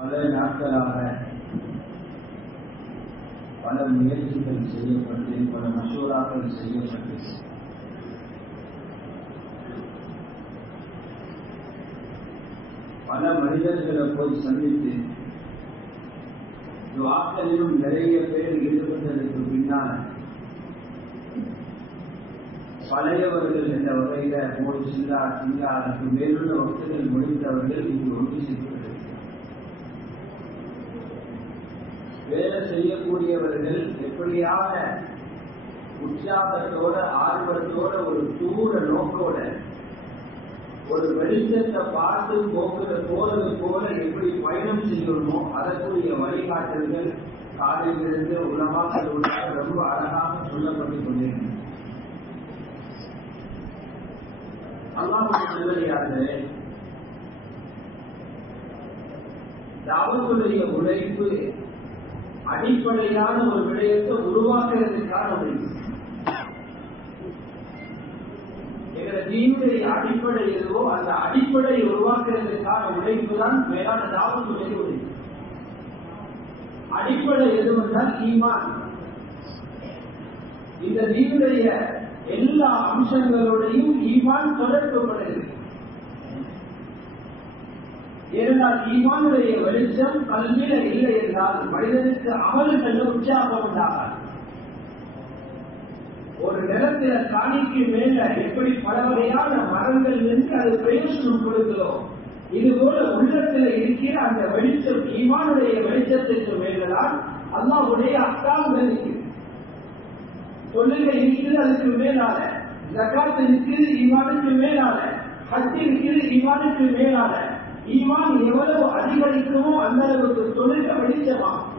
பல நாட்களாக பல முயற்சிகள் செய்யப்பட்டு பல மசூராக்கள் செய்யப்பட்டு பல மனிதர்களை போய் சந்தித்து துஆக்களிலும் நிறைய பேர் ஈடுபட்டதற்கு பின்னால் பழையவர்கள் என்ற வகையில போய் அதற்கு மேலுள்ள வகுப்புகள் முடிந்தவர்கள் இங்கு ஒன்று செய்யப்பட்டிருக்கிறார். வேலை செய்யக்கூடியவர்கள் எப்படியான உற்சாகத்தோட ஆர்வத்தோட ஒரு தூர நோக்கோட ஒரு வெளிச்சத்தை பார்த்து போறது போல எப்படி பயணம் செய்யணுமோ அதற்குரிய வழிகாட்டல்கள் காலையிலிருந்து உலமாக்களோட ரொம்ப அழகாக சொல்லப்பட்டுக் கொண்டிருக்கிறது. அல்லாஹ்வுடைய நல்லடியார்களே, தாவத்துடைய உழைப்பு அடிப்படையான ஒரு விடயத்தை உருவாக்குறதுக்கான உழைப்பு. எங்களை தீனுடைய அடிப்படை எதுவோ அந்த அடிப்படையை உருவாக்குறதுக்கான உழைப்பு தான் மேலான தாவத்துடைய உழைப்பு. அடிப்படை எதுவென்றால் ஈமான். இந்த தீனுடைய எல்லா அம்சங்களோடையும் ஈமான் தொடர்புபடுகிறது. ஏனென்றால் ஈமானுடைய வெளிச்சம் கல்வியில இல்லை என்றால் மனிதனுக்கு அமல்கள் உற்சாகம் உண்டாகாது. ஒரு நிலத்தில காணிக்கு மேல எப்படி பல வகையான மரங்கள் நின்று அது பிரயோசனம் கொடுக்கிறோம், இதுபோல உள்ளத்துல இருக்கிற அந்த வெளிச்சம் ஈமானுடைய வெளிச்சத்திற்கு மேலதான் அல்லாஹ்வுடைய அஹ்காம்கள் இருக்கிறது. தொழுகை இருக்குது, அதுக்கு மேலான ஜகாத் இருக்குது, ஈமானுக்கு மேலான ஹஜ் இருக்குது, ஈமானுக்கு மேலான. ஈமான் எவ்வளவு அதிகரிக்குமோ அந்த அளவுக்கு தொழுகை வெளிச்சமாகும்.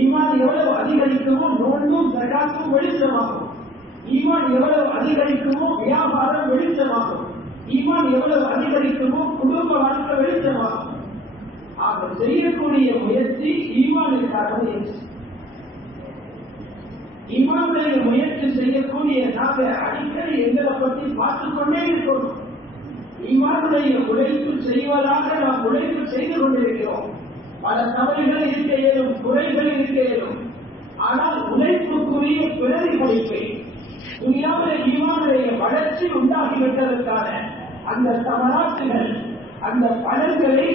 ஈமான் எவ்வளவு அதிகரிக்குமோ நோன்பும் ஜகாத்தும் வெளிச்சமாகும். ஈமான் எவ்வளவு அதிகரிக்குமோ வியாபாரம் வெளிச்சமாகும். ஈமான் எவ்வளவு அதிகரிக்குமோ குடும்ப வாழ்க்கை வெளிச்சமாகும். ஆக செய்யக்கூடிய முயற்சி ஈமானுக்கான முயற்சி. ஈமானுடைய முயற்சி செய்யக்கூடிய நாங்கள் அடிக்கடி எங்களை பற்றி பார்த்துக் கொண்டே இருக்கிறோம். ஈமானுடைய உழைப்பு செய்வதாக நாம் உழைப்பு செய்து கொண்டிருக்கிறோம். பல தவறுகள் இருக்க இயலும், குறைகள் இருக்க இயலும். ஆனால் உழைப்புக்குரிய பிரதிபலிப்பை துனியாவுடைய ஈமானுடைய வளர்ச்சி உண்டாகிவிட்டதற்கான அந்த சமராட்சிகள், அந்த பலன்களை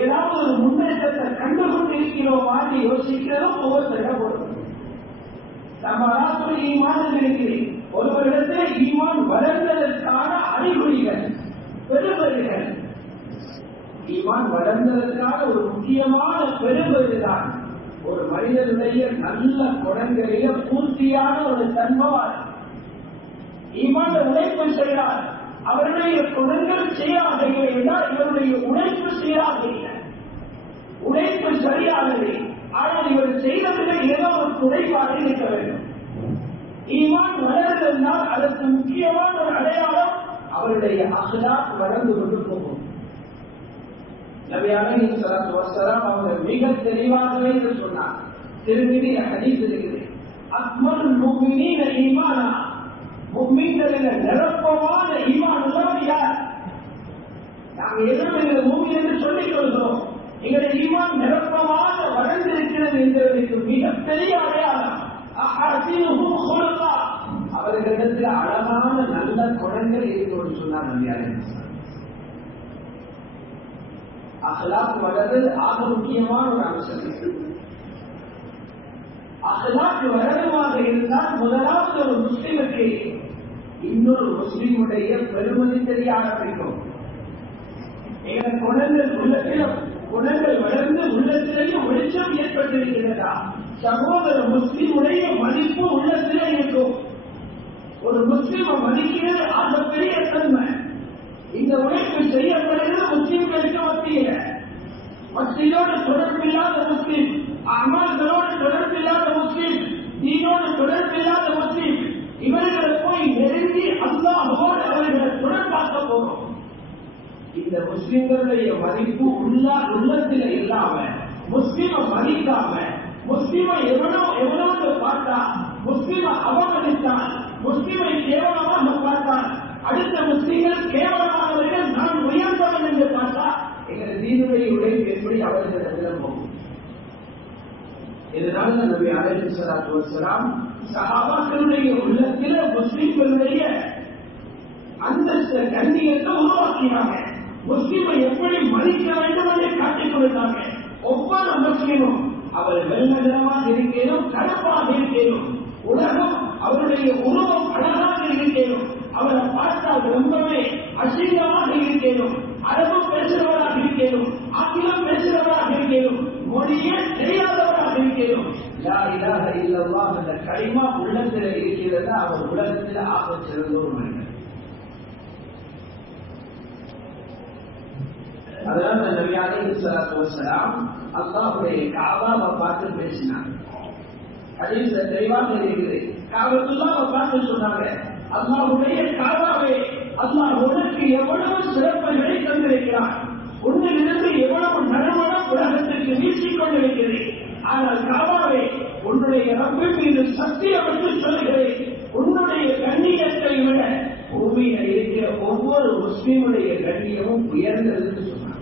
ஏதாவது ஒரு முன்னேற்றத்தை கண்டுகொண்டு இருக்கிறோமா என்று யோசிக்கிறோம். ஒவ்வொருத்தர பொறுப்பு சமராத்துடைய ஈமான் இருக்கிறேன். ஒருவரிடத்தில் ஈமான் வளர்ந்ததற்கான அறிகுறிகள் பெருமைகள். ஈமான் வளர்ந்ததற்கான ஒரு முக்கியமான பெருமைதான் ஒரு மனிதனுடைய நல்ல குணங்களில பூர்த்தியான ஒரு தன்மைவார். ஈமான் உழைப்பு செய்கிறார், அவருடைய குணங்கள் சீராக என்றால் இவருடைய உழைப்பு சீராக இல்லை, உழைப்பு சரியாகவே. ஆனால் இவர் செய்ததில் ஏதோ ஒரு குறைபாடு இருக்க வேண்டும். ஈமான் வளர்ந்தால் அதற்கு முக்கியமான ஒரு அடையாளம் அவருடைய அஹ்லாக் வளர்ந்து கொண்டு போகும். நபி அலைஹிஸ்ஸலாத்து வஸ்ஸலாம் அவங்க மிக தெளிவாகவே சொன்னார். திருமிதி ஹதீஸ் இருக்குது, அக்மலுல் முஃமினீன ஈமானா, முஃமின்களில் நிரப்பமான ஈமான் உள்ளவர் யார்? நாங்கள் எதிர்ப்பு மூமின் என்று சொல்லிக் கொள்கிறோம். எங்களுடைய ஈமான் நிரப்பமாக வளர்ந்திருக்கிறது என்பதற்கு மிகப்பெரிய அடையாளம் அவர்களிடத்தில் அழகான நல்ல குணங்கள் இருக்கிறோம் சொன்னார் நபி அலைஹிஸ்ஸலாம். அஹ்லாக் வளர்றது ஆக முக்கியமான ஒரு அம்சம். அஹ்லாக் வளருமாக இருந்தால் முதலாவது ஒரு முஸ்லிமுக்கு இன்னொரு முஸ்லிமுடைய பெருமதி தெரிய ஆரம்பிக்கும். எங்கள் குணங்கள் உள்ளத்திலும் குணங்கள் வளர்ந்து உள்ளத்திலேயும் வெளிச்சம் ஏற்பட்டிருக்கிறதா, சகோதர முஸ்லிமுடைய மதிப்பு உள்ளத்திலே இருக்கும். ஒரு முஸ்லிமை மதிக்கிறது ஆகப்பெரிய தன்மை. இந்த உழைப்பு செய்யப்படுகிறது முஸ்லிம்களுக்கு மத்தியில். மத்தியோடு தொடர்பில்லாத முஸ்லிம், அமல்களோடு தொடர்பில்லாத முஸ்லிம், தீனோடு தொடர்பில்லாத முஸ்லிம், இவர்களை போய் நெருங்கி அல்லாஹ்வோடு அவர்களை தொடர்பாக்க போகிறோம். இந்த முஸ்லிம்களுடைய மதிப்பு உள்ளத்தில் இல்லாம, முஸ்லிமை மதிக்காம, முஸ்லிமை எவ்வளவு பார்த்தா, முஸ்லிமை அவமதித்தான், முஸ்லிமை கேவலமாக பார்த்தான், அடுத்த முஸ்லிம்கள் கேவலமானவர்கள் நான் உயர்ந்தவன் என்று பார்த்தா எங்களை தீனுடைய உழைப்பு எப்படி அவர்களிடத்தில் போகும்? இதனால நபி அலைஹிஸ்ஸலாத்து வஸ்ஸலாம் சஹாபாக்களுடைய உள்ளத்தில் முஸ்லிம்களுடைய அந்தஸ்த கண்ணியத்தை உருவாக்கினாங்க. முஸ்லிமை எப்படி மதிக்க வேண்டும் என்று காட்டிக் கொடுத்தாங்க. ஒவ்வொரு முஸ்லிமும் அவர் வெள்ள நிறமாக இருக்கேனும் கருப்பாக இருக்கேனும், உலகம் அவருடைய உருவம் அழகாக இருக்கேனும், அவரை பார்த்தால் ரொம்பவே அசிங்கமாக இருக்கேனும், அரபு பேசுகிறவராக இருக்கேனும், ஆங்கிலம் பேசுகிறவராக இருக்கேனும், மொழியே தெரியாதவராக இருக்கேனும், லா இலாஹ இல்லல்லாஹ் என்ற கலிமா உள்ளத்தில் இருக்கிறது. அவர் உலகத்தில் ஆகச் சிறந்த ஒரு மனிதர். அதனால நபி அலைஹிஸ்ஸலாத்து வஸ்ஸலாம் அல்லாஹ்வுடைய காபாவை பார்த்து பேசினாங்க. ஹதீஸ்ல தெளிவாக இருக்குது. காபத்துல்லாஹ்வை பார்த்து சொன்னாங்க, அல்லாஹ்வுடைய காபாவே, அல்லாஹ் உனக்கு எவ்வளவு சிறப்புகளை தந்திருக்கிறான், உன்னிலிருந்து எவ்வளவு நறுமணம் உலகத்திற்கு வீசிக் கொண்டிருக்கிறேன். ஆனால் காபாவே, உன்னுடைய ரப்பு மீது சத்தியப்பட்டு சொல்கிறேன், உன்னுடைய கண்ணியத்தை விட பூமியில இருக்கிற ஒவ்வொரு முஸ்லீமுடைய கண்ணியமும் உயர்ந்ததுன்னு சொன்னாங்க.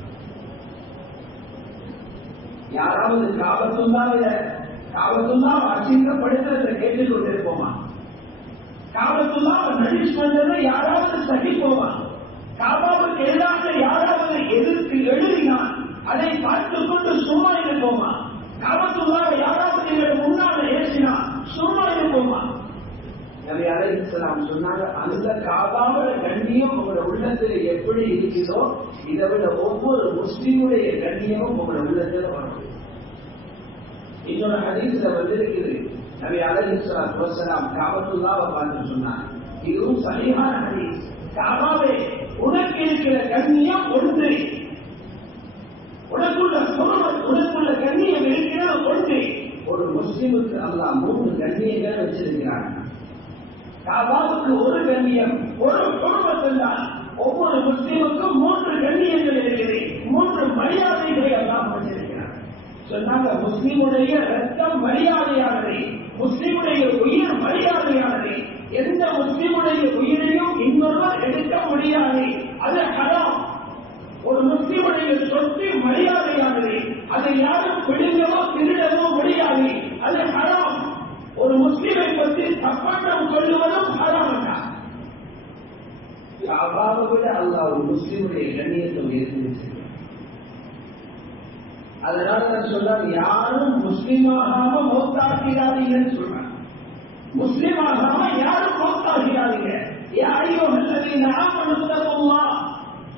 யாராவது காபத்துல்லாஹ் அசிங்கப்படுத்துறதை கேட்டுக் கொண்டிருப்போமா? காபத்துல்லாஹ் நடிச்சு பண்றதை யாராவது சகிப்போமா? காபாவுக்கு எதிராக யாராவது எதிர்த்து எழுதினால் அதை பார்த்துக் கொண்டு சும்மா இருப்போமா? காபத்துல்லாஹ் யாராவது எங்கள் முன்னால் ஏசினால் சும்மா இருப்போமா? நபி அலைஹிஸ்ஸலாம் சொன்னாங்க, அந்த காபாவோட கண்ணியம் உங்களோட உள்ளத்துல எப்படி இருக்குதோ இதை விட ஒவ்வொரு முஸ்லிமுடைய கண்ணியமும் உங்களோட உள்ளத்துல வரும். இன்னொரு ஹதீஸ்ல இருக்குது, நபி அலைஹிஸ்ஸலாத்து வஸ்ஸலாம் காபத்துல்லாஹ்வை பார்த்து சொன்னாங்க, இதுவும் சஹீஹான ஹதீஸ். காபாவே, உனக்கு இருக்கிற கண்ணியம் ஒன்று, உனக்குள்ள கண்ணியம் இருக்கிறது ஒன்று. ஒரு முஸ்லிமுக்கு அல்லாஹ் 3 கண்ணியங்கள் வச்சிருக்கிறாங்க. காபாவுக்கு ஒரு கண்ணியம், ஒரு குடும்பத்தில் தான். ஒவ்வொரு முஸ்லிமுக்கும் 3 கண்ணியங்கள் இருக்கிறது, 3 மரியாதைகளை எல்லாம் வச்சிருக்கிறார். சொன்னாங்க, முஸ்லிமுடைய ரத்தம் மரியாதையானது, முஸ்லிமுடைய உயிர் மரியாதையானது. எந்த முஸ்லிமுடைய உயிரையும் இன்னொருவர் எடுக்க முடியாது, அது ஹராம். ஒரு முஸ்லிமுடைய சொத்து மரியாதையானது, அதை யாரும் பிடிக்கவோ திருடவோ முடியாது, அது ஹராம். ஒரு முஸ்லிமை பற்றி தப்பாட்டம் சொல்லுவதும் ஹராம். காபாவை விட அல்லாஹ் ஒரு முஸ்லிமுடைய கண்ணியத்தை உயர்த்தி. அதனால நான் சொல்றேன், யாரும் முஸ்லிமாகாம மௌத்தாகிறாதீங்கன்னு சொல்றேன். முஸ்லிமாகாம யாரும் மௌத்தாகிறாதீங்க. யாரையோல்லதீன ஆமனு தக்குல்லாஹ்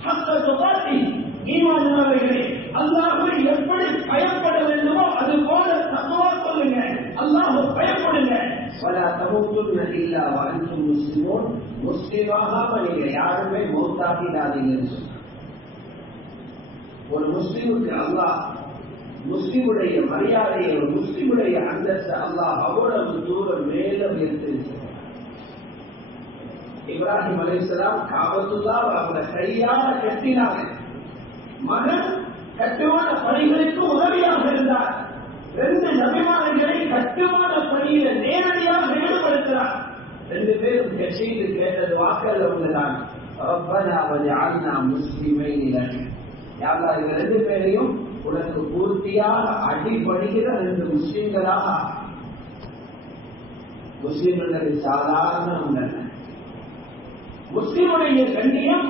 ஹக்க துகாத்திஹ், ஈமான் உள்ளவர்களே, அல்லாஹ்வை எப்படி பயப்பட வேண்டுமோ அது போல தக்வா கொள்ளுங்க, அல்லாஹ்வை பயப்படுங்க. வலா தமூதுன்ன இல்லா வஅன்தும் முஸ்லிமூன், முஸ்லிமாகாம நீங்க யாருமே மௌத்தாகிறாதீங்கன்னு சொல்றாங்க. ஒரு முஸ்லிமுக்கு அல்லாஹ் முஸ்லிமுடைய மரியாதையை, ஒரு முஸ்லிமுடைய அந்தஸ்து அல்லாஹ் அவ்வளவு தூரம் மேல உயர்த்திருக்கிறார். இப்ராஹிம் அலைஹிஸ்ஸலாம் காபத்துல்லாஹ் அவங்க கையால கட்டினாங்க. மகன் கட்டுமான பணிகளுக்கு உதவியாக இருந்தார். 2 நபிமார்களை கட்டுமான பணியில நேரடியாக ஈடுபடுத்தினார். 2 பேரும் கட்சியில் கேட்டது வாக்கள் ஒன்றுதான், ரப்பனா வஜஅல்னா முஸ்லிமைன் லக். யா அல்லாஹ், இந்த 2 பேரையும் உனக்கு பூர்த்தியாக அடிபடுகிற 2 முஸ்லிம்களாக. முஸ்லிம்களுக்கு சாதாரண ஒன்றல்ல. முஸ்லிமுடைய கண்ணியம்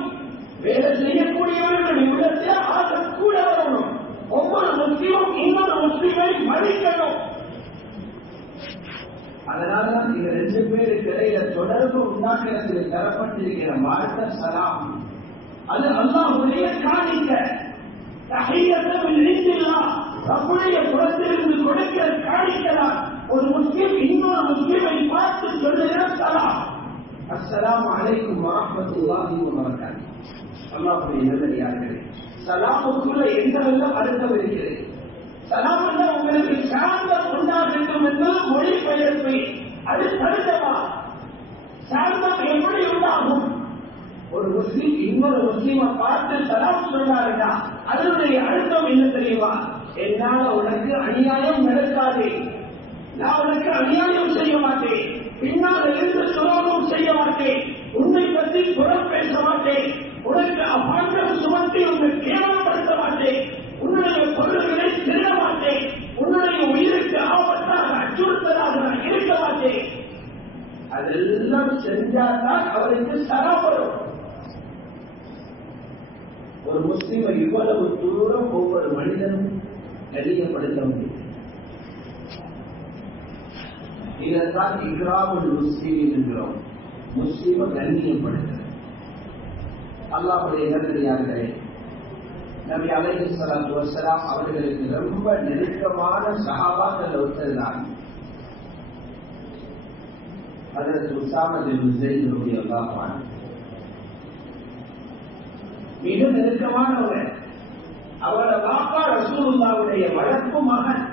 வேலை செய்யக்கூடியவர்களுடைய உள்ளத்தில் ஆக கூட வரணும். ஒவ்வொரு முஸ்லிமும் இன்னொரு முஸ்லிமை மதிக்கணும். அதனால்தான் இந்த 2 பேருக்கு இடையில தொடர்பு உண்டாக்குறதுக்கு தரப்பட்டிருக்கிற மார்க்க சலாம், அது அல்லாஹ்வுடைய காணிக்க. தஹிய்யத்துல் லில்லாஹ், ரப்புடைய புறத்திலிருந்து கொடுக்கிற காணிக்கலாம். ஒரு முஸ்லிம் இன்னொரு முஸ்லிமை பார்த்து சொல்லுகிற சலாம், அஸ்ஸலாமு அலைக்கும் வரஹ்மத்துல்லாஹி வபரகாத்துஹு. அல்லாஹ்வுடைய நல்லடியார்களே, சலாமுக்குள்ள எந்தெல்லாம் அர்த்தம் இருக்கிறது? சலாம் என்ற உங்களுக்கு சாந்தம் உண்டாகட்டும் என்பது மொழிபெயர்ப்பு, அது தருதமா. சாந்தம் எப்படி உண்டாகும்? ஒரு முஸ்லிம் இன்னொரு முஸ்லிமை பார்த்து சலாம் சொன்னாருன்னா அதனுடைய அர்த்தம் என்ன தெரியுமா? என்னால உனக்கு அநியாயம் நடக்காது, நான் உனக்கு அநியாயம் செய்ய மாட்டேன், பின்னால் இருந்து துரோகம் செய்ய மாட்டேன், உன்னை பற்றி புறம் பேச மாட்டேன், உனக்கு அபாண்டம் சுமத்தி உன்னை கேவலப்படுத்த மாட்டேன். மாட்டேன், உன்னுடைய பொருள்களை திருட மாட்டேன், உன்னுடைய உயிருக்கு ஆபத்தாக அச்சுறுத்தலாக நான் இருக்க மாட்டேன். அதெல்லாம் செஞ்சால்தான் அவருக்கு சராபரும். ஒரு முஸ்லிமை இவ்வளவு தூரம் ஒவ்வொரு மனிதனும் கண்ணியப்படுத்த முடியும். இதைத்தான் இக்ராமுல் முஸ்லிம் என்கிறோம். முஸ்லிமை கண்ணியப்படுத்த அல்லாஹ்வுடைய நேரடியார்களே, நபி அலைஹிஸ்ஸலாத்து வஸ்ஸலாம் அவர்களுக்கு ரொம்ப நெருக்கமான சஹாபாக்கள் ஒருத்தர்தான் ஹஜ்ரத் உஸாமா பின் ஸைத் ரலியல்லாஹு அன்ஹு. மிக நெருக்கமானவர். அவரோட பாப்பா ரசூலுல்லாஹ்வுடைய வளர்ப்பு மகன்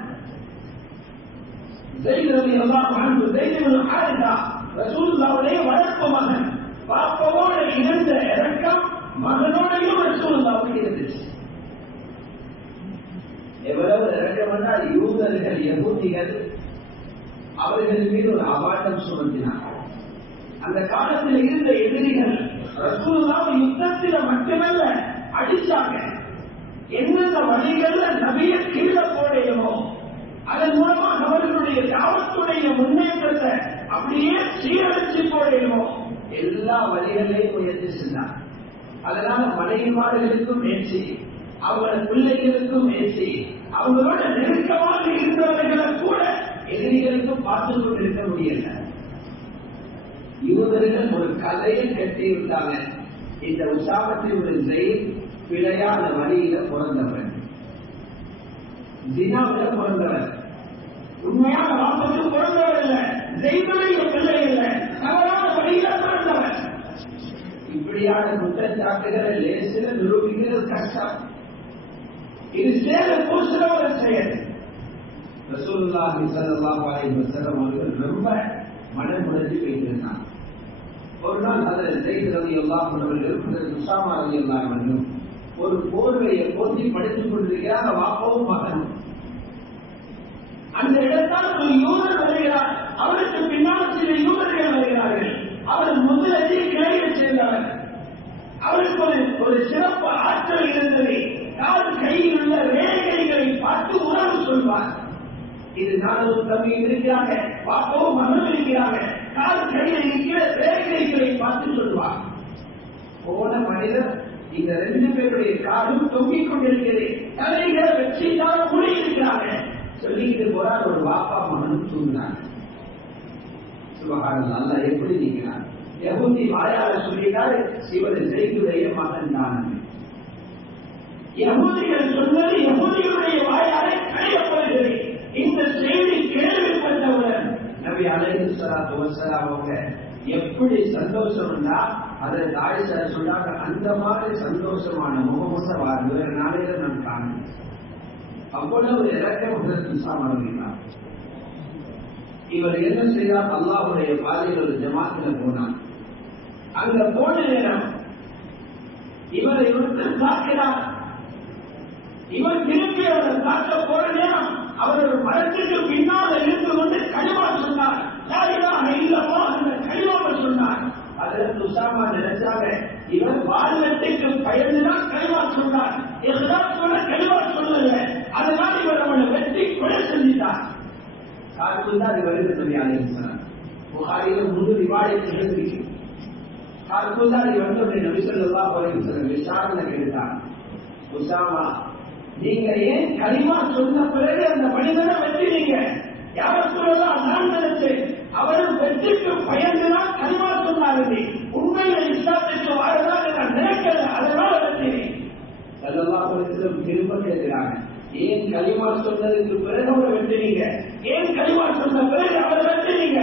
ஸைத் ரலியல்லாஹு அன்ஹு. ஸைத் இப்னு ஹாரிஸா ரசூலுல்லாஹ்வுடைய வளர்ப்பு மகன். பாப்பாவோட இருந்த இரக்கம் மகனோடையும் ரசூலுல்லாஹ்வுக்கு இருந்துச்சு. எவ்வளவு இரக்கம் என்றால் யூதர்கள் யகூதிகள் அவர்கள் மீது ஒரு அபாண்டம் சுமத்தினார். அந்த காலத்தில் இருந்த எதிரிகள் ரசூலுல்லாஹ் யுத்தத்தில மட்டுமல்ல அடிச்சாங்க. எந்தெந்த வழிகள்ல நபியை கீழே போடையுமோ அதன் மூலமாக அவர்களுடைய தாவத்துடைய முன்னேற்றத்தை அப்படியே சீரழிச்சு போடையுமோ எல்லா வழிகளையும் முயற்சி செஞ்சார். அதனால மனைவிமார்களுக்கும் முயற்சி, அவங்கள பிள்ளைகளுக்கும் முயற்சி, அவங்களோட நெருக்கமாக இருந்தவர்களை கூட எதிரிகளுக்கும் பார்த்து கொண்டிருக்க முடியல. யூதர்கள் ஒரு கதையை கட்டியிருந்தாங்க. இந்த உஸாமா பின் ஸைத் பிழையான வழியில பிறந்தவர், ஜினாவில பிறந்தவர், உண்மையான வாப்பத்து பிறந்தவர் இல்ல, ஸைதுடைய பிள்ளை இல்ல, தவறான வழியில பிறந்தவர். இப்படியான குற்றச்சாட்டுகளை லேசில நிரூபிக்கிறது கஷ்டம். இது சேர பூசுற ஒரு செயல். ரசூலுல்லாஹி ஸல்லல்லாஹு அலைஹி வஸல்லம் அவர்கள் ரொம்ப மனமுடைஞ்சு போயிருந்தாங்க. ஒரு நாள் ஹஜ்ரத் ஸைத் ரலியல்லாஹு அன்ஹு அவர்கள் உஸாமா ரலியல்லாஹு அன்ஹு ஒரு போர்வையை போர்த்தி படித்துக் கொண்டிருக்கிறார். வாப்பாவும் மகனும். அந்த இடத்தால் ஒரு யூதர் வருகிறார். அவருக்கு பின்னால் சில யூதர்கள் வருகிறார்கள். அவர் முதலில் கிளையை சேர்ந்தவர். அவருக்கு ஒரு சிறப்பு ஆற்றல் இருந்தது. கால் கையில் உள்ள ரேகைகளை பார்த்து உணவு சொல்வார். இது நானும் தம்பி இருக்கிறாங்க, பாப்பாவும் மகனும் இருக்கிறாங்க. கால் கையில் இருக்கிற ரேகைகளை பார்த்து சொல்வார். போன மனிதர் இந்த ரெண்டு பேருடைய காலும் தொங்கிக் கொண்டிருக்கிறது. தலைகளை வச்சுதான் கூடி இருக்கிறாங்க. சொல்லிட்டு போறார். ஒரு பாப்பா மகனும் தூங்கினாங்க. சுபஹானல்லாஹ், அல்லாஹ் எப்படி நீக்கிறார். யஹூதி வாயால சொல்லினார், இவர் ஸைதுடைய மகன் தான். யஹூதிகள் சொன்னது யஹூதிகளுடைய வாயாலே களையப்படுகிறது. இந்த செய்தி கேள்விப்பட்டவுடன் நபி அலைஹிஸ்ஸலாத்து வஸ்ஸலாம் அவங்க எப்படி சந்தோஷம்னா அதை ஆயிஷா சொன்னாங்க, அந்த மாதிரி சந்தோஷமான முகமூட்ட வேற நாளையில நான் காணும். அவ்வளவு இறக்கம் உஸாமா ரலியல்லாஹு. இவர் என்ன செய்தார், அல்லாஹ்வுடைய பாதையில் ஒரு ஜமாத்துல போனார். அங்க போன நேரம் இவரை ஒருத்தர் தாக்கினார். இவர் திருப்பி அவரை தாக்க போற நேரம் அவர் ஒரு மரத்துக்கு பின்னால் இருந்து கொண்டு கலிமா சொன்னார். லா இலாஹ இல்லல்லாஹ் என்ற கலிமாவை சொன்னார். அதற்கு உஸாமா நினைச்சாங்க, இவர் வாழ்வெட்டுக்கு பயந்துதான் கலிமா சொன்னார், இஹ்லாஸோட கலிமா சொல்லல. அதனால் இவர் அவனை வெற்றி கொலை செஞ்சிட்டார். காரணம்தான் அது வருது நபி அலைஹிஸ்ஸலாம். புகாரில முழு ரிவாயத் எழுதிருக்கு. காரணம்தான் இது வந்து நபி ஸல்லல்லாஹு அலைஹி வஸல்லம் விசாரணை கேட்டார், உஸாமா நீங்க ஏன் கலிமா சொன்ன பிறகு அந்த மனிதனை வெற்றினீங்க? யார சொல்லலாம்? நான் நினைச்சேன் அவரும் வெற்றிக்கு பயந்துதான் கலிமா சொன்னாரு. உண்மையில இஸ்லாத்திற்கு வாழதான் நான் நினைக்கல, அதனால வெற்றினேன். ஸல்லல்லாஹு அலைஹி வஸல்லம் திரும்ப கேட்கிறாங்க, ஏன் கலிமா சொன்னதுக்கு பிறகு அவரை வெற்றினீங்க? ஏன் கலிமா சொன்ன பிறகு அவரை வெற்றினீங்க?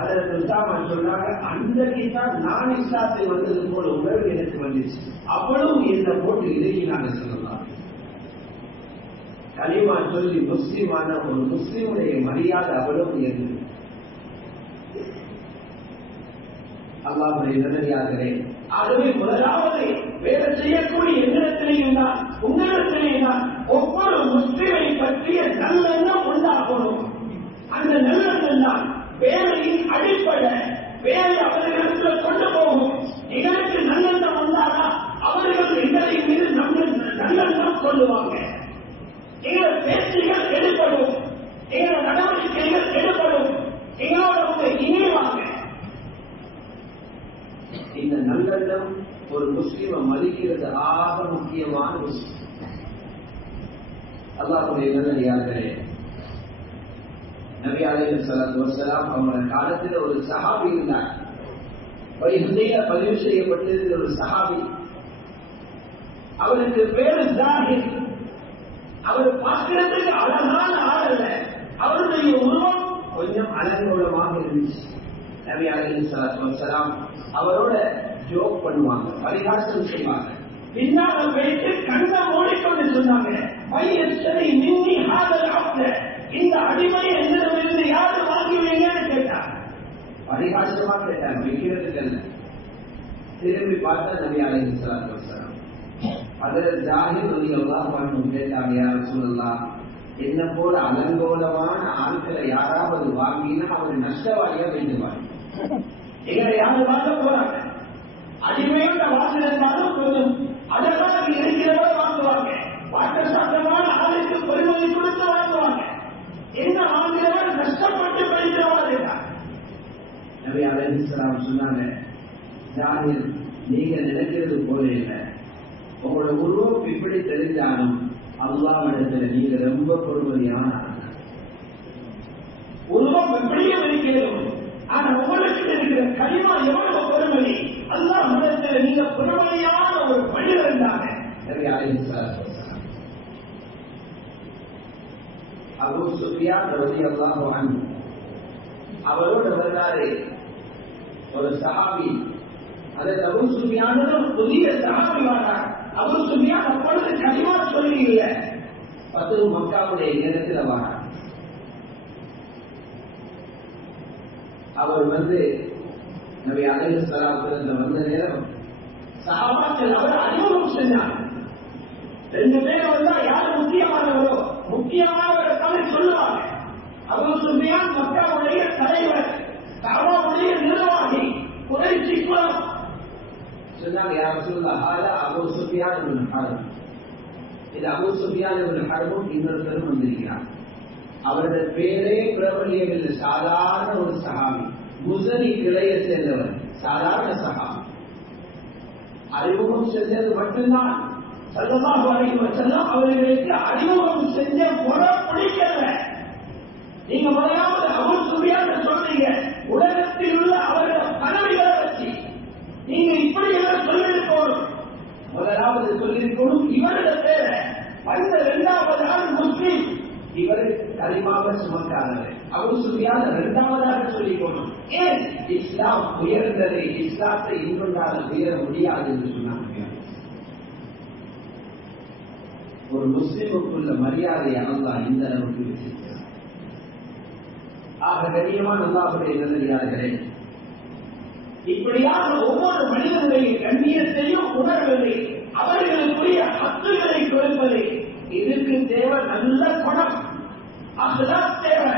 அதற்கு உஸாமா சொன்னாங்க, அன்றைக்குதான் நான் இஸ்லாத்தை வந்தது போல உணர்வு எனக்கு வந்துச்சு. அவ்வளவு என்ன போட்டு இறங்கினாங்க சொல்லலாம். கலிமா சொல்லி முஸ்லிமான ஒரு முஸ்லிமுடைய மரியாதை அவ்வளவு உயர்ந்தது. அல்லாஹ்வுடைய நல்லடியார்களே, ஆகவே முதலாவது வேலை செய்யக்கூடிய எண்ணத்திலேயும் தான் உங்களிடத்திலேயும் தான் ஒவ்வொரு முஸ்லிமை பற்றிய நல்லெண்ணம் உண்டாகணும். அந்த நல்லெண்ணம் தான் வேலையின் அடிப்படை. வேலை அவர்களுக்கு கொண்டு போகும். எங்களுக்கு நல்லெண்ணம் உண்டானா அவர்கள் எங்களை மீது நல்லெண்ணம் சொல்லுவாங்க. படிக்கிறது ஆக முக்கியமான விஷயம். அல்லாஹ்வுடைய நல்லடியார்களே, நபி அலைஹிஸ்ஸலாத்து வஸ்ஸலாம் அவங்களோட காலத்தில் ஒரு சஹாபி இருந்தார். வஹீல பதிவு செய்யப்பட்டிருக்கிற ஒரு சஹாபி. அவருக்கு பேரு ஜாஹிர். அவர் பார்க்கிறதுக்கு அழகான ஆள் அல்ல, அவருடைய உருவம் கொஞ்சம் அலங்கோலமாக இருந்துச்சு. நபி அலைஹிஸ்ஸலாத்து வஸ்ஸலாம் அவரோட ஜோக் பண்ணுவாங்க, பரிகாசம் செய்வாங்க. பின்னால போயிட்டு கண்ணை மூடிக்கொண்டு சொன்னாங்க, இந்த அடிமையை என்னிடமிருந்து யாரு வாங்குவீங்கன்னு கேட்டார். பரிகாசமா கேட்டார், வைக்கிறதுக்கு அல்ல. திரும்பி பார்த்தா நபி அலைஹிஸ்ஸலாத்து வஸ்ஸலாம் ஹஜ்ரத் ஜாஹிர் ரலியல்லாஹு அன்ஹு கேட்டாங்க, யா ரசூலல்லாஹ், என்ன போல அலங்கோலமான ஆட்களை யாராவது வாங்கினா அவர் நஷ்டவாளியா வைத்துவாங்க. எங்களை யாரு வாங்க போறாங்க? அடிமையோட வாசல் இருந்தாலும் கொஞ்சம் அதெல்லாம் இருக்கிறவரை வாங்குவாங்க. வாட்டசாட்டமான ஆளுக்கு பெருமதி கொடுத்து வாங்குவாங்க. என்ன வாங்குறவர் கஷ்டப்பட்டு படிக்கிறவாறு. நபி அலைஹிஸ்ஸலாம் சொன்னாங்க, ஜாஹிர், நீங்க நினைக்கிறது போல இல்லை. உங்களோட உருவம் இப்படி தெரிஞ்சாலும் அல்லாஹ்விடத்துல நீங்க ரொம்ப பொறுமதியான உருவம் எப்படியும் இருக்கிறது. ஆனா உங்களுக்கு இருக்கிற கலிமா எவ்வளவு பொறுமதி. அல்லாஹ்விடத்துல நீங்க பொறுமதியான ஒரு மனிதர் இருந்தாங்க. நபி அலைஹிஸ்ஸலாத்து வஸ்ஸலாம் அபூ சுஃபியான் ரலியல்லாஹு அன்ஹு அவரோட வரலாறு ஒரு சஹாபி. அந்த அபூ சுஃபியான் புதிய சஹாபி வந்தார். அபூ சுஃபியான் அப்பொழுது கலிமா சொல்லி இல்லை, ஃபத்ஹு மக்காவுடைய நேரத்தில் வந்தார். அவர் நபி அலைஹிஸ்ஸலாத்து வந்த நேரம் சஹாபாக்கள் அவர் அறிமுகம் செஞ்சார். ரெண்டு பேரும் வந்தா யாரு முக்கியமானவரோ முக்கியமானவரை தவிர சொல்லுவாங்க. அபூ சுஃபியான் மக்காவுடைய தலைவர், கஅபாவுடைய நிர்வாகி, குறைஷி குலம். சொன்னாங்க, யா ரசூலல்லாஹ், ஹாதா அபூ சுஃபியான் இப்னு ஹர்ப். இது அபூ சுஃபியான் இப்னு ஹர்பும் இன்னொருத்தரும் வந்திருக்கிறார். அவருடைய பேரே பிரபல்யம் இல்லை, சாதாரண ஒரு சஹாபி, முஸனி கிளையை சேர்ந்தவர், சாதாரண சஹாபி. அறிமுகம் செஞ்சது மட்டும்தான். ஸல்லல்லாஹு அலைஹி வஸல்லம் அவர்களுக்கு அறிமுகம் செஞ்ச முறை பிடிக்கல. நீங்க முதலாவது அபூ சுஃபியான் சொல்றீங்க, உலகத்தில் உள்ள அவருடைய பதவிகளை வச்சு நீங்க இப்படி எல்லாம் சொல்லிருக்கணும். முதலாவது சொல்லிருக்கணும் இவருடைய பேரை. வந்த இரண்டாவது ஆள் முஸ்லிம், இவர் கலிமாவை சுமக்காதவர். அபூ சுஃபியான் இரண்டாவதாக சொல்லிக்கணும். ஏன்? இஸ்லாம் உயர்ந்தது, இஸ்லாத்தை இன்னொன்றால் உயர முடியாது என்று சொன்னாங்க. ஒரு முஸ்லிமுக்குள்ள மரியாதையை அல்லாஹ் இந்த அளவுக்கு வச்சிருக்கிறார். ஆக கண்ணியமான அல்லாஹ்வுடைய நல்லடியார்களே, இப்படியாக ஒவ்வொரு மனிதனுடைய கண்ணியத்தையும் உணர்வதை, அவர்களுக்குரிய ஹக்குகளை கொடுப்பதை, இதுக்கு தேவை நல்ல குணம், அஹ்லாக் தேவை.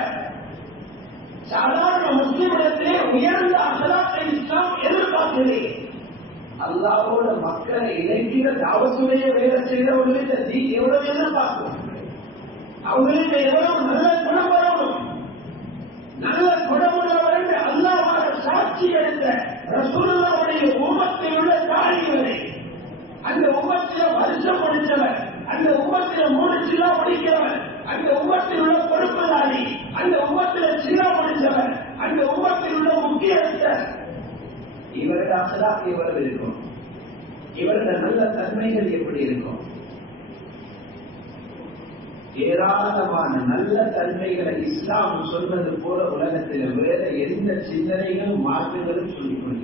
சாதாரண முஸ்லிமிடத்திலே உயர்ந்த அஹ்லாக்கை இஸ்லாம் எதிர்பார்க்கிறது. அல்லாஹ்வோட மக்களை இணைக்கிற தாவத்துடைய வேலை செய்தவர்களுக்கு தீன் எவ்வளவு எதிர்பார்க்கும். அவங்களுக்கு எவ்வளவு நல்ல குணம் வரணும். நல்ல குணமுள்ளவர் என்று அல்லாஹ்வாக சாட்சி எடுத்த ரசூலுல்லாஹ்வுடைய உம்மத்தில் உள்ள தாரிகளை, அந்த உம்மத்தில வருஷம் முடித்தவர், அந்த உம்மத்தில 3 சிலா முடிக்கிறவர், அந்த உம்மத்தில் உள்ள பொறுப்புதாரி, அந்த உம்மத்தில சிலா முடித்தவர், அந்த உம்மத்தில் உள்ள முக்கியஸ்தர், இவருடைய அஹ்லாக் எவ்வளவு இருக்கும், இவருடைய நல்ல தன்மைகள் எப்படி இருக்கும். ஏராளமான நல்ல தன்மைகளை இஸ்லாம் சொன்னது போல உலகத்தில் வேற எந்த சிந்தனைகளும் மாற்றங்களும் சொல்லிக் கொள்ள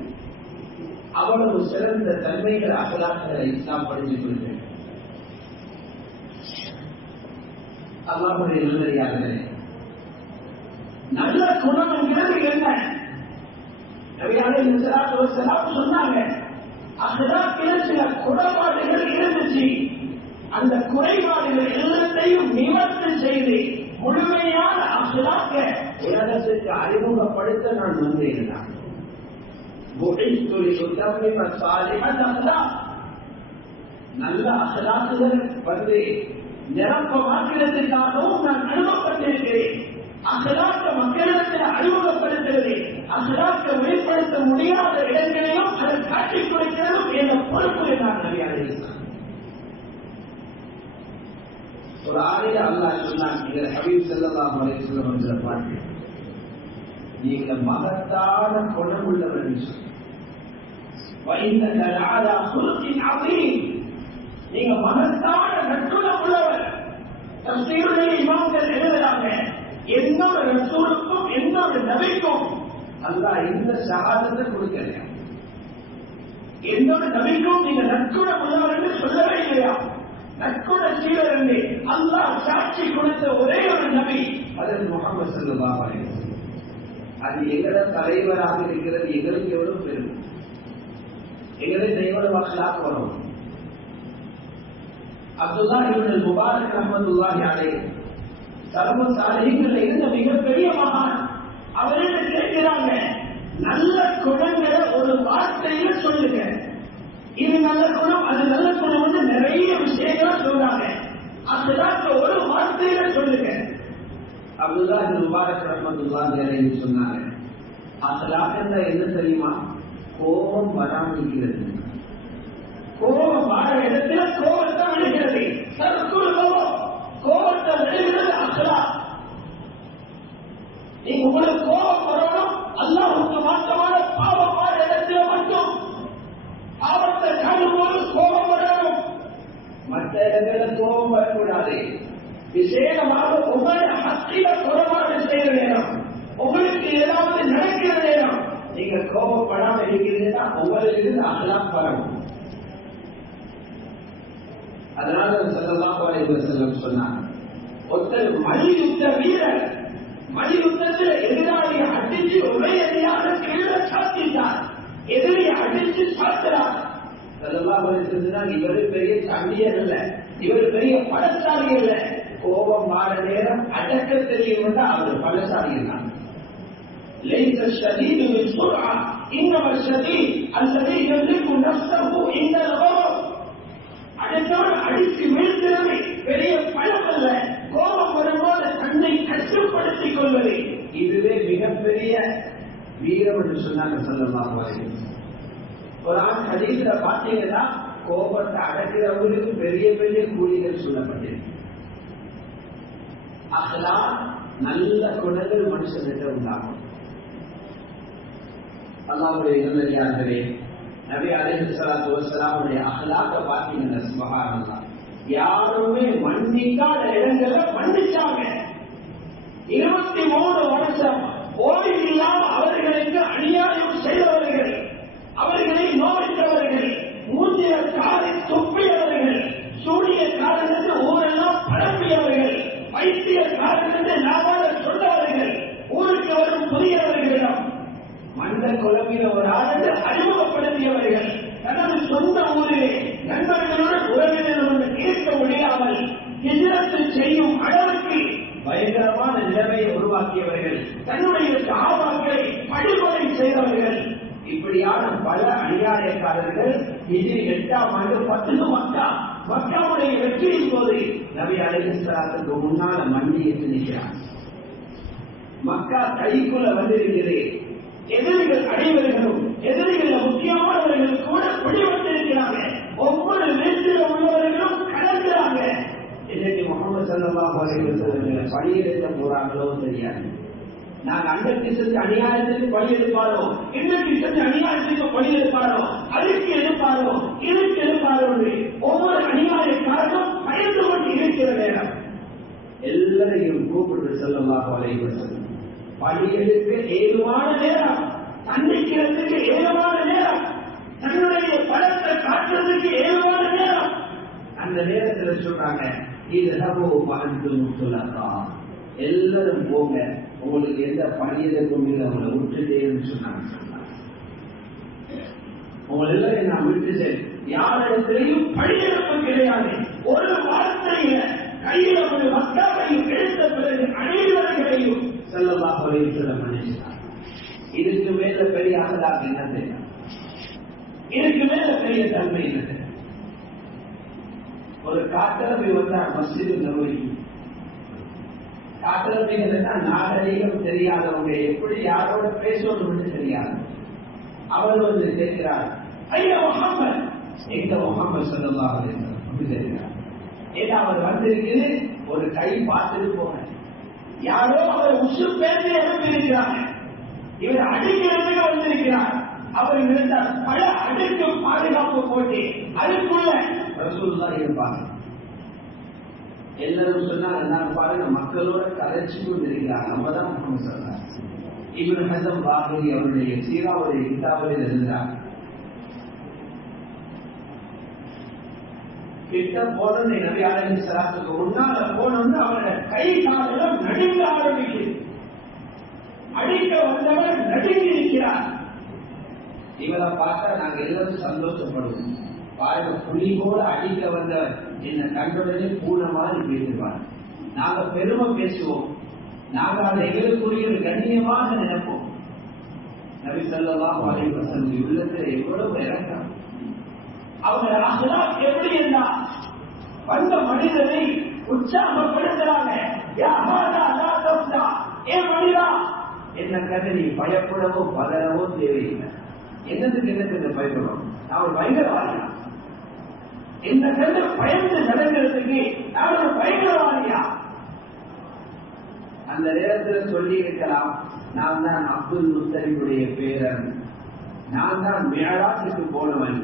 அவ்வளவு சிறந்த தன்மைகள் அகலாக்களை இஸ்லாம் படித்துக் கொள்கிறது. அல்லாஹ்வுடைய நல்லடியார்களே, நல்ல குணம் என்கிறது என்ன? நபி அலைஹிஸ்ஸலாத்து வஸ்ஸலாம் சொன்னாங்க, அஹ்லாக்கில் சில குறைபாடுகள் இருந்துச்சு, அந்த குறைபாடுகள் எல்லாத்தையும் நிவர்த்தி செய்து முழுமையான அஹ்லாக்க உலகத்திற்கு அறிமுகப்படுத்த நான் வந்தேன். நல்ல அஹ்லாக்குகள் நிரப்பமாக்கிறதுக்காகவும் நான் அனுமப்பட்டிருக்கிறேன். அஹ்லாக்க மக்களிடத்தில் அறிமுகப்படுத்துகிறேன். அகலாக்கை வெளிப்படுத்த முடியாத இடங்களிலும் அதை காட்டிக் கொடுக்கிறதும் என்ற பொறுப்பு என்றார் நபி அலைஹிஸ்ஸலாம். ஒரு ஆணைய அல்லாஹ் சொன்னான், நீங்கள் ஹபீப் ஸல்லல்லாஹு அலைஹி வஸல்லம் என்ற பாட்டு, நீங்க மகத்தான குணமுள்ளவர்கள் சொல்லி, நீங்க மகத்தான நற்குணம் உள்ளவர். தஃசீருடைய இமாம்கள் எழுதுறாங்க, எந்த ஒரு ரசூலுக்கும் எந்த ஒரு நபிக்கும் அல்லாஹ் இந்த ஷஹாதத்தை கொடுக்கலையா, எந்த ஒரு நபிக்கும் நீங்க நற்குணம் உள்ளவர் என்று சொல்லவே இல்லையா. நற்குண சீலர் என்று அல்லாஹ் சாட்சி கொடுத்த ஒரே ஒரு நபி ஹஜ்ரத் முஹம்மது ஸல்லல்லாஹு அலைஹி வஸல்லம். அது எங்களோட தலைவராக இருக்கிறது எங்களுக்கு எவ்வளவு பெருமை, எங்களுக்கு எவ்வளவு அக்லாக் வரும். அப்துல்லாஹ் இப்னு முபாரக் ரஹ்மத்துல்லாஹி அலைஹி சர்வ சாலிஹீன்கள் இருந்த மிகப்பெரிய மகான். அவர்கிட்ட கேட்கிறாங்க, நல்ல குணங்களை ஒரு வார்த்தையில சொல்லுங்க, இது நல்ல குணம் அது நல்ல குணம் வந்து நிறைய விஷயங்களை சொல்றாங்க, அதுதான் ஒரு வார்த்தையில சொல்லுங்க. அப்துல்லாஹ் இப்னு முபாரக் ரஹ்மத்துல்லாஹி அலைஹி சொன்னாங்க, அக்லாக் என்ன தெரியுமா, கோபம் வராமிக்கிறது. கோபம் வர இடத்துல கோபத்தை விடுகிறது, கோபத்தை விடுகிறது அக்லாக். நீங்க உங்களுக்கு கோபம் வரணும், அல்லாஹ்வுக்கு மாற்றமான பாவமான இடத்துல மட்டும் பாவத்தை காணும்போது கோபம் வரணும், மற்ற இடங்களில் கோபம் வரக்கூடாது. விசேஷமாக உங்களுடைய ஹக்கில குறைபாடு செய்கிற நேரம், உங்களுக்கு ஏதாவது நடக்கிற நேரம் நீங்க கோபப்படாம இருக்கிறீங்கன்னா உங்களுக்கு அகலாக் வரணும். அதனால ஸல்லல்லாஹு அலைஹி வஸல்லம் சொன்னார், ஒருத்தர் மல்யுத்த வீரர் மல்யுத்தத்தில் எதிராளியை அடிச்சு ஒரே எதிராக கீழே சாத்திட்டார், எதிரியை அடிச்சு சாத்துறார். ஸல்லல்லாஹு அலைஹி வஸல்லம் இவர் பெரிய சண்டியர் இல்ல, இவர் பெரிய பலசாலி இல்ல, கோபம் மாற நேரம் அடக்க தெரியும் அவர் பலசாலி இருந்தார். ليس الشديد بالسرعة إنما الشديد الذي يملك نفسه عند الغضب. அடுத்தவன் அடித்து வீழ்கிறது பெரிய பலம் அல்ல, கோபம் வரும்போது தன்னை கட்டுப்படுத்திக் கொள்வது இதுவே மிகப்பெரிய வீரம் என்று சொன்னாங்க ஸல்லல்லாஹு அலைஹி வஸல்லம். குர்ஆன் ஹதீஸ்ல பாத்தீங்கன்னா கோபத்தை அடக்கிறவங்களுக்கு பெரிய பெரிய கூலிகள் சொல்லப்பட்டிருக்கு. அக்லாக் நல்ல குணங்கள் மனுஷனிட்ட உண்டாகும். அல்லாஹ்வுடைய நல்லடியார்களே, நபி அலைஹிஸ்ஸலாத்து வஸ்ஸலாமுடைய அக்லாக்க பாத்தீங்கன்னா சுப்ஹானல்லாஹ், யாருமே மன்னிக்காத இடங்களை மன்னிச்சாங்க. 23 வருஷம் ஓய்வில்லாம அவர்களுக்கு அநியாயம் செய்தவர்கள், அவர்களை நோய்த்தவர்கள், மூஞ்சிய காலை துப்பியவர்கள், சூரிய காலத்திலிருந்து ஊரெல்லாம் பரப்பியவர்கள், வைத்திய காலத்திலிருந்து நாவாக சொன்னவர்கள், ஊருக்கு வரும் புதியவர்களிடம் மண்ட குழம்பின ஒரு ஆண்டு அறிமுகப்படுத்தியவர்கள், தனது சொந்த ஊரிலே நண்பர்களுடன் உறவினர்களுடன் இருக்க முடியாமல் ஹிஜ்ரத் செய்யும் அளவுக்கு பயங்கரமான நிலைமையை உருவாக்கியவர்கள், தன்னுடைய சஹாபாக்களை படுகொலை செய்தவர்கள், இப்படியான பல அநியாயக்காரர்கள். இது 8ஆம் ஆண்டு 10 மக்காவுடைய வெற்றியின் போது நபி அலைஹிஸ்ஸலாத்துக்கு முன்னால மண்டியிட்டு நிற்கிறார். மக்கா கைக்குள்ள வந்திருக்கிறது. எதிரிகள் அனைவர்களும் எதிரிகள் முக்கியமானவர்கள் கூட பிடிபட்டிருக்கிறாங்க. ஒவ்வொரு வீட்டில் உள்ளவர்களும் கலந்துறாங்க. இன்னைக்கு முஹம்மது ஸல்லல்லாஹு அலைஹி வஸல்லம் பழியெடுக்க போறாங்களோ தெரியாது. நாங்கள் அன்றைக்கு செஞ்ச அநியாயத்துக்கு பழி எடுப்பாரோ, இன்றைக்கு செஞ்ச அநியாயத்துக்கு பழி எடுப்பாரோ, அதுக்கு எடுப்பாரோ, இதுக்கு எடுப்பாரோ, ஒவ்வொரு அநியாயக்காரனும் பயந்து கொண்டு இருக்கிற நேரம் எல்லாரையும் கூப்பிட்டு ஸல்லல்லாஹு அலைஹி வஸல்லம் பழியெடுக்க ஏதுவான நேரம், தண்டிக்கிறதுக்கு ஏதுவான நேரம், தன்னுடைய பலத்தை காட்டுறதுக்கு ஏதுவான நேரம். அந்த நேரத்தில் சொல்றாங்க, இது எல்லாரும் போங்க, உங்களுக்கு எந்த பணியதற்கும் இல்லை, உங்களை விட்டுட்டேன்னு சொன்னாங்க. உங்களை எல்லாரும் நான் விட்டுட்டேன், யாரிடத்திலையும் பணியெடுப்பு கிடையாது. ஒரு வார்த்தையில கையில ஒரு மக்காவையும் எடுத்த பிறகு அனைவர்களையும் ஸல்லல்லாஹு அலைஹி வஸல்லம் மன்னிச்சார். இதுக்கு மேல பெரிய அகலாக் என்ன தெரியும்? இதுக்கு மேல பெரிய தன்மை என்ன தெரியும்? ஒரு காட்டரவை வந்தார் மஸ்ஜிது நபவி. காட்டுறதுன்னா நாகரீகம் தெரியாதவங்க எப்படி யாரோட பேசணும்னு தெரியாது. அவர் கேட்கிறார், ஐயா முஹம்மது, எங்க முஹம்மது ஸல்லல்லாஹு அலைஹி வஸல்லம் அப்படி தெரிகிறார். ஏன்னா அவர் வந்திருக்குது ஒரு கை பார்த்துட்டு போன யாரோ அவர் உசு பேசி எழுப்பியிருக்கிறாங்க, இவர் அடிக்கிறதுக்கு வந்திருக்கிறார். அவர் இருந்தால் பல அடுக்கு பாதுகாப்பு போட்டு அதுக்குள்ள ரசூலுல்லாஹ் இருப்பாங்க. எல்லாரும் சொன்னா பாருங்க, மக்களோட கலைச்சு கொண்டிருக்கிறார். நம்ம தான் முஹம்மது ஸல்லல்லாஹு அலைஹி வஸல்லம். இப்னு ஹஸம் பாஹிரி அவருடைய சீராவுடைய கிதாபில் எழுதுகிறார், கிட்ட போனோன்னு நபி அலைஹிஸ்ஸலாத்துக்கு முன்னால போனோம்னு அவருடைய கை காலெல்லாம் நடுங்க ஆரம்பிக்குது. அடிக்க வந்தவர் நடுங்கி இருக்கிறார். இவரை பார்த்தா நாங்க எல்லாரும் சந்தோஷப்படுவோம். பாருங்க, புலி போல அடிக்க வந்தவர் என்ன கண்டவுடனே பூனை மாதிரி பேசுவார். நாங்க பெருமை பேசுவோம், நாங்க அதை எங்களுக்குரிய ஒரு கண்ணியமாக நினைப்போம். நபி ஸல்லல்லாஹு அலைஹி வஸல்லம் உள்ளத்துல எவ்வளவு இறக்கம். அவங்க அஹ்லாக் எப்படி இருந்தா வந்த மனிதனை உற்சாகப்படுத்துறாங்க. யா ஹாதா லா தஃப்தா, ஏ மனிதா, என்ன கதை நீ பயப்படவோ பதறவோ தேவையில்லை. என்னத்துக்கு பயப்படும்? நான் ஒரு பயங்கரவாதியா? என்ன கண்டு பயந்து நடக்கிறதுக்கு நான் ஒரு பயங்கரவாதியா? அந்த நேரத்தில் சொல்லி இருக்கலாம், நான் தான் அப்துல் முத்தலிபுடைய பேரன், நான் தான் மேராஜுக்கு போனவன்,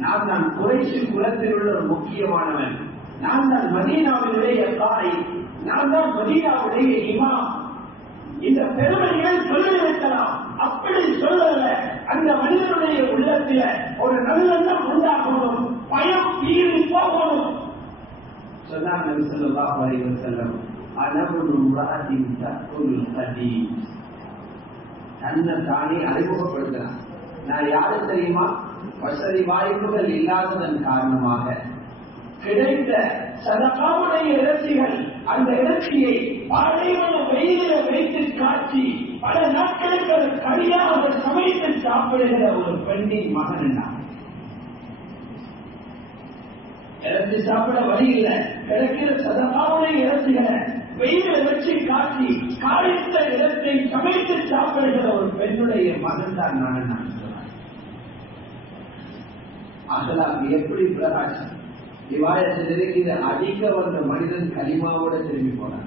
நான் தான் குறைஷி குலத்தில் உள்ள ஒரு முக்கியமானவன், நான் தான் மதீனாவினுடைய தாய், நான் தான் மதீனாவுடைய இமாம். இந்த பெருமைகளை சொல்லி வைக்கலாம். அப்படி சொல்லல, அந்த மனிதனுடைய உள்ளத்துல ஒரு நல்லெண்ணம் உண்டாகணும், பயம் தீர்ந்து போகணும். சொன்னார் நபி ஸல்லல்லாஹு அலைஹி வஸல்லம், அனபுல் ரஅதின் தக்குல் ஹதீஸ். தன்னை தானே அறிமுகப்படுத்தினார். நான் யாரு தெரியுமா? வசதி வாய்ப்புகள் இல்லாததன் காரணமாக கிடைத்த சதகாவுடைய இறைச்சிகள், அந்த இறைச்சியை பாலைவன வெயில வைத்து காட்சி பல நாட்களுக்கு அது கடியாக சமைத்து சாப்பிடுகிற ஒரு பெண்ணின் மகன். இறைச்சி சாப்பிட வழி இல்லை, கிடைக்கிற சதகாவுடைய இறைச்சிகளை வெயில வச்சு காட்சி காய்த்த இடத்தை சமைத்து சாப்பிடுகிற ஒரு பெண்ணுடைய மகன் தான் நான். அகலாக்கு எப்படி பிரகாசம் விவாயத்தில் இருக்கிற அதிக வந்த மனிதன் கலிமாவோட திரும்பி போனார்.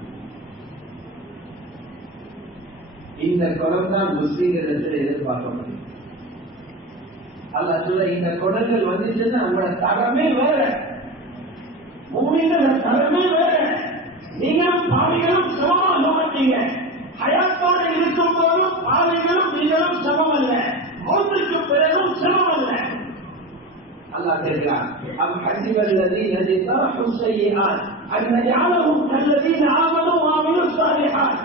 இந்த குணம் தான் முஸ்லீம்களிடத்தில் எதிர்பார்க்கப்படும். அல்லாஹ் சொல்ல, இந்த குணங்கள் வந்துச்சுன்னா உங்களோட தரமே வேற, மூமின்களோட தரமே வேற. நீங்களும் பாவிகளும் சமமாக மாட்டீங்க. ஹயாத்தோடு இருக்கும் போதும் பாவிகளும் நீங்களும் சமம் அல்ல, மௌத்துக்கு பிறகும் சமம் அல்ல. அல்லாஹ் கேட்கிறார், அம் ஹஸிபல்லதீன யஜ்தரஹு ஸய்யிஆத் அன் நஜஅலஹும் கல்லதீன ஆமனு வ அமிலுஸ் ஸாலிஹாத்.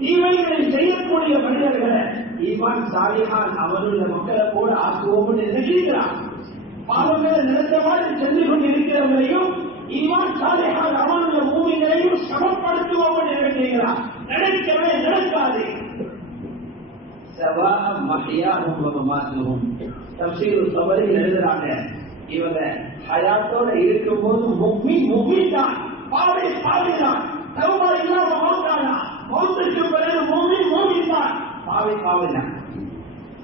தீமைகளை செய்யக்கூடிய மனிதர்களை ஈமான் சாலிஹான் அவருள்ள மக்களை கூட ஆக்குவோம்னு நினைக்கிறார். பாவங்களை நினைத்த மாதிரி சென்று கொண்டிருக்கிறவர்களையும் ஈமான் சாலிஹான் அவருள்ள மூமிகளையும் சமப்படுத்துவோம்னு நினைக்கிறார். நினைக்கவே நடக்காது. சவாஅ மஹ்யாஹும் வ மமாத்துஹும். தஃப்சீர் தபரி எழுதுறாங்க, இவங்க ஹயாத்தோட இருக்கும் போது முஃமின் தான், பாவி தான், தௌபா இல்லாம மௌத்தானா, மௌத்துக்கு பிறகு முஃமின் தான், பாவி தான்.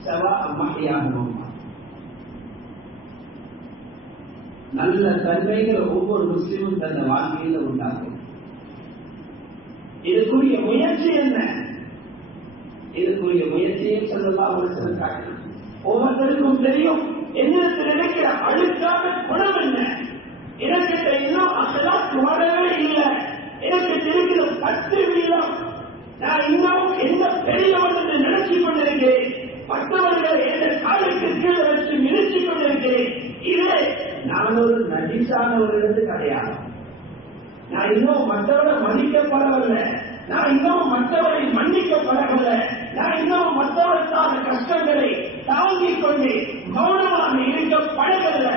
சவாஅ மஹ்யாஹும். நல்ல தன்மைகள் ஒவ்வொரு முஸ்லிமும் தந்த வாழ்க்கையில உண்டாகும். இதுக்குரிய முயற்சி என்ன? இதுக்குரிய முயற்சியை ஸல்லல்லாஹு அலைஹி வஸல்லம் காட்டினார். ஒவ்வொருத்தருக்கும் தெரியும் என்னிடத்தில் நினைக்கிற அழுக்கான குணம் என்ன. எனக்கு இன்னும் அகலாக் வரவே இல்லை, எனக்கு இருக்கிற 10 வீதம் நான் இன்னும் எந்த பெரியவன் என்று நினைச்சு கொண்டிருக்கிறேன், மற்றவர்களை எந்த காலுக்கு கீழே வச்சு மிதிச்சு கொண்டிருக்கிறேன். இல்லை, நான் ஒரு நஜீஸான ஒரு இடத்து கிடையாது. நான் இன்னும் மற்றவரை மன்னிக்கப்படவில்லை, நான் இன்னும் மற்றவரை மன்னிக்கப்படவில்லை, நான் இன்னும் மற்றவருக்கான கஷ்டங்களை தாங்கிக் கொண்டு மௌனமாக இருக்க பழகவில்லை.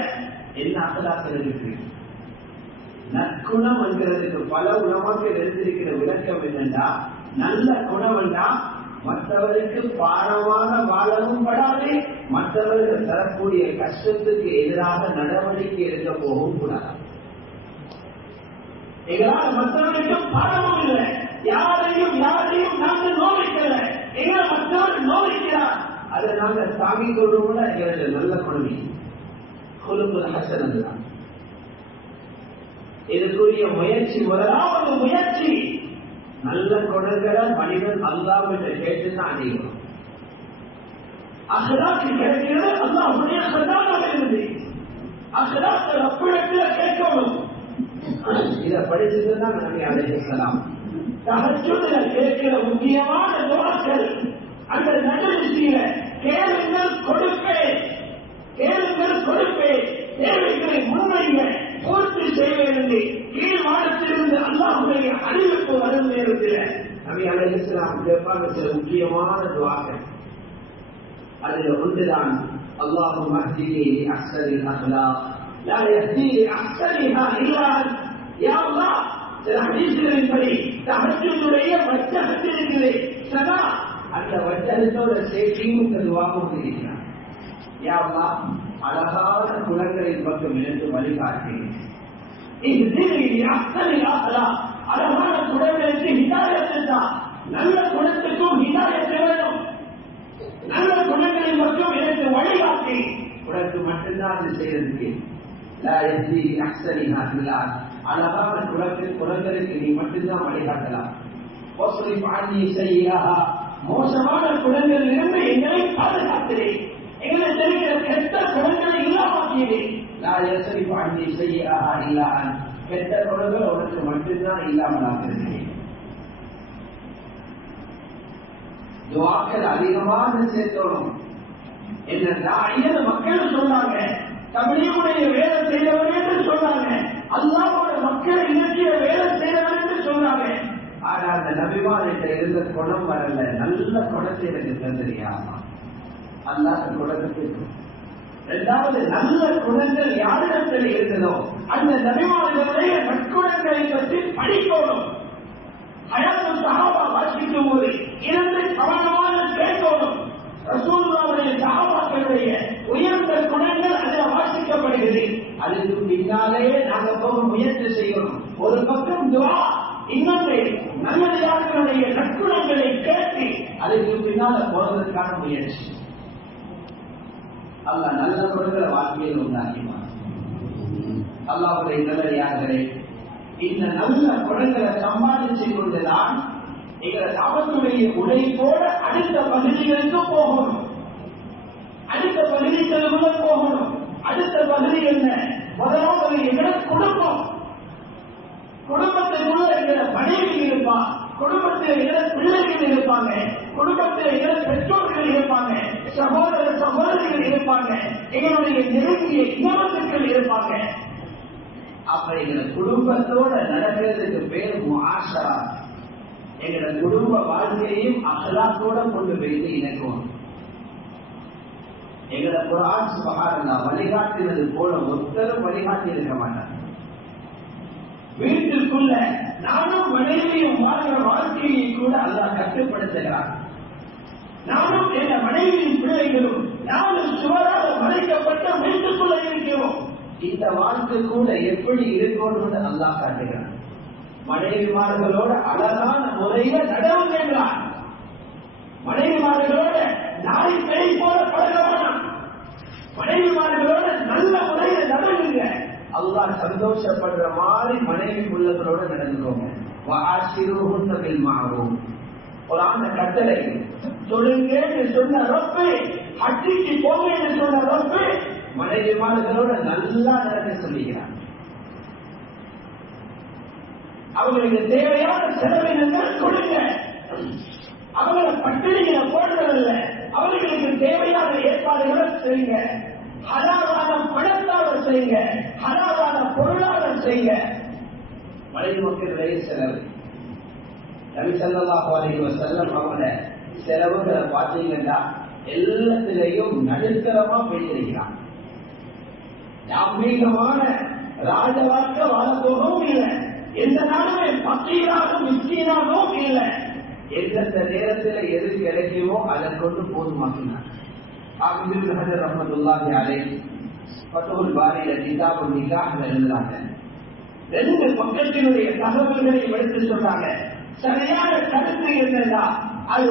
என்ன அகலாக்கள் இருக்கு? நற்குணம் என்கிறதுக்கு பல உணவாக்கள் எடுத்திருக்கிற விளக்கம் என்னென்றா, நல்ல குணம் என்றா மற்றவருக்கு பாரமாக வாழவும் படாது, மற்றவர்கள் தரக்கூடிய கஷ்டத்துக்கு எதிராக நடவடிக்கை எடுக்க போகவும் கூடாது. எங்களால் மற்றவர்களுக்கு பாரமும் இல்லை, வாங்கிக் கொள்ளும் எங்களுக்கு நல்ல குணவி குலுக்குல் ஹசன் தான். இதுக்குரிய முயற்சி, முதலாவது முயற்சி நல்ல குணங்களை மனிதன் அல்லாஹ்விட்ட கேட்டுதான் அடையணும். அஹ்லாக்கு கிடைக்கிறது அல்லாஹ்வுடைய ஹஸனாக இருந்து. அஹ்லாக்கு ரப்பிடத்தில் கேட்கணும். இதை படிச்சுதான் நபி அலைஹிஸ்ஸலாம் தஹஜ்ஜுத்ல கேட்கிற முக்கியமான துஆக்கள் அந்த நஜ்சில கேளுங்கள் கொடுப்பேன், கேளுங்கள் கொடுப்பேன், தேவைகளை முன்வைங்க, பூர்த்தி செய்வேன் என்று கீழ்வானத்திலிருந்து அல்லாஹ்வுடைய அறிவிப்பு வரும் நேரத்தில் நபி அலைஹிஸ்ஸலாம் கேட்பாங்க சில முக்கியமான துஆக்கள். அதில் ஒன்றுதான் அல்லாஹும்ம ஹ்தினி லிஅஹ்ஸனில் அஹ்லாக் லா யஹ்தி லிஅஹ்ஸனிஹா இல்லா அன்த். யா அல்லாஹ், சில ஹதீஸ்களின்படி தஹஜ்ஜுடைய வஜ்ஹத் இருக்குது சதா, அந்த வஜ்ஹத்தோட சேர்த்தியும் துஆ கொடுக்கிறார். யா அல்லாஹ், அழகான குணங்களின் பக்கம் எனக்கு வழிகாட்டி, இஹ்தினி லிஅஹ்ஸனில் அஹ்லாக், அழகான குணங்களுக்கு ஹிதாயத் தான். நல்ல குணத்துக்கும் ஹிதாயத் வேணும். நல்ல குணங்களின் பக்கம் எனக்கு வழிகாட்டி, உனக்கு மட்டும்தான் அது செய்யறதுக்கு. லா யஹ்தி லிஅஹ்ஸனிஹா இல்லா அன்த், அழகான குணங்களுக்கு நீ மட்டும்தான் வழிகாட்டலாம். வஸ்ரிஃப் அன்னி ஸய்யிஅஹா, மோசமான குணங்களில் இருந்து எங்களை பாதுகாக்கிறேன், எங்களை தெரிகிற கெட்ட குணங்களை இல்லாமக்கிறேன். லா யஸ்ரிஃப் அன்னி ஸய்யிஅஹா இல்லா அன்த், கெட்ட குணங்கள் உனக்கு மட்டும்தான் இல்லாமல் ஆக்குகிறேன். துஆக்கள் அதிகமாக சேர்த்தோம். என்ன மக்கள் சொன்னாங்க, தமிழுடைய வேலை செய்தவர் என்று சொன்னாங்க, அல்லாஹ்வோட மக்களை இயற்றிய வேலை செய்தவர் என்று சொன்னாங்க. ஆனா அந்த நபிமார்கிட்ட இருந்த குணம் வரல. நல்ல குணத்தை எனக்கு தந்திரியாமா அல்லாஹ் குணத்துக்கு. இரண்டாவது, நல்ல குணங்கள் யாரிடத்தில் இருந்ததோ அந்த நபிமார்களுடைய நற்குணங்களை பற்றி படிக்கணும். ஹயாத்து சஹாபா வாசிக்கும் போது இரண்டு சமானமான கேட்கணும். ரசூலுல்லாஹ்வுடைய சஹாபாக்களுடைய உயர்ந்த குணங்கள் அதில் வாசிக்கப்படுகிறது. அதுக்கு பின்னாலே நாங்க போக முயற்சி செய்யணும். ஒரு பக்கம் துஆ, இன்னொன்று நல்லடியார்களுடைய நற்குணங்களை கேட்டு அதுக்கு பின்னால போறதற்கான முயற்சி. அல்லாஹ் நல்ல குணங்களை வாழ்க்கையில் உண்டாக்கினார். அல்லாஹ்வுடைய நல்லடியார்களே, இந்த நல்ல குணங்களை சம்பாதிச்சு கொண்டுதான் எங்களை அவர்களுடைய உழைப்போட அடுத்த பகுதிகளுக்கு போகணும். அடுத்த பகுதிகளுக்குள்ள போகணும். அடுத்த பகுதி என்ன? முதலாவது எங்களை குடும்பம். குடும்பத்திற்குள்ள எங்களை மனைவி இருப்பா, குடும்பத்தில் எங்களை பிள்ளைகள் இருப்பாங்க, குடும்பத்தில் எங்களை பெற்றோர்கள் இருப்பாங்க, சகோதர சகோதரிகள் இருப்பாங்க, எங்களுடைய நெருங்கிய இனவத்துக்கள் இருப்பாங்க. அப்ப எங்களை குடும்பத்தோட நடக்கிறதுக்கு பேர் முஆஷரா. எங்களோட குடும்ப வாழ்க்கையையும் அஹ்லாக்கோட கொண்டு போய் இணைக்கும். எங்களோட குர்ஆன் சுப்ஹானல்லாஹ் வழிகாட்டினது போல ஒருத்தரும் வழிகாட்டி இருக்க மாட்டாங்க. வீட்டுக்குள்ள நானும் மனைவியும் வாழ்கிற வாழ்க்கையை கூட அல்லாஹ் கட்டுப்படுத்துகிறார். நானும் என் மனைவியின் பிள்ளைகளும் நானும் சுவரால் மறைக்கப்பட்ட வீட்டுக்குள்ள இருக்கிறோம். இந்த வாழ்க்கை கூட எப்படி இருக்கணும்னு அல்லாஹ் காட்டுகிறார். மனைவிமார்களோட அழகான முறையில நடவுகிறார். மனைவிமார்களோட நாளை கை போல பழகலாம். மனைவிமார்களோட நல்ல முறையில நடவுங்க. அல்லாஹ் சந்தோஷப்படுற மாதிரி மனைவி உள்ளவர்களோட நடந்துக்கோங்க. வஆஷிருஹுன்ன பில் மஅரூஃப். குர்ஆன் கட்டளை சொல்லுங்கன்னு சொன்ன ரப்பே, ஹஜ்ஜுக்கு போங்கன்னு சொன்ன ரப்பே, மனைவிமார்களோட நல்லா நடக்க சொல்லுகிறார். அவங்களுக்கு தேவையான செலவினங்கள் கொடுங்க. அவங்களை பட்டினிகளை போடுறதில்ல, அவர்களுக்கு தேவையான ஏற்பாடுகளை செய்யுங்க. ஹலாலான பணத்தாளர் செய்யுங்க, ஹலாலான பொருளாளர் செய்யுங்க. மனைவி மக்களுடைய செலவு நபி ஸல்லல்லாஹு அலைஹி வஸல்லம் அவங்கள செலவுகளை பார்த்தீங்கன்னா எல்லாத்திலையும் நடுத்தரமா பேசியிருக்கிறான். நம்பீகமான ராஜவாக்க வாழப்போகவும் இல்லை, எந்த நாளுமே பக்கீராகவும் மிஸ்கீனாகவும் இல்லை. எந்தெந்த நேரத்தில் எது கிடைக்குமோ அதை கொண்டு போதுமாக்கினார். ஆபிதுல் ஹஜர் ரஹ்மத்துல்லாஹி அலைஹி ஃபத்ஹுல் பாரியில கிதாபுல் நிகாஹ்ல எழுதுறாங்க. ரெண்டு பக்கத்தினுடைய தகவல்களை எடுத்து சொல்றாங்க. சரியான கருத்து என்னன்னா, அது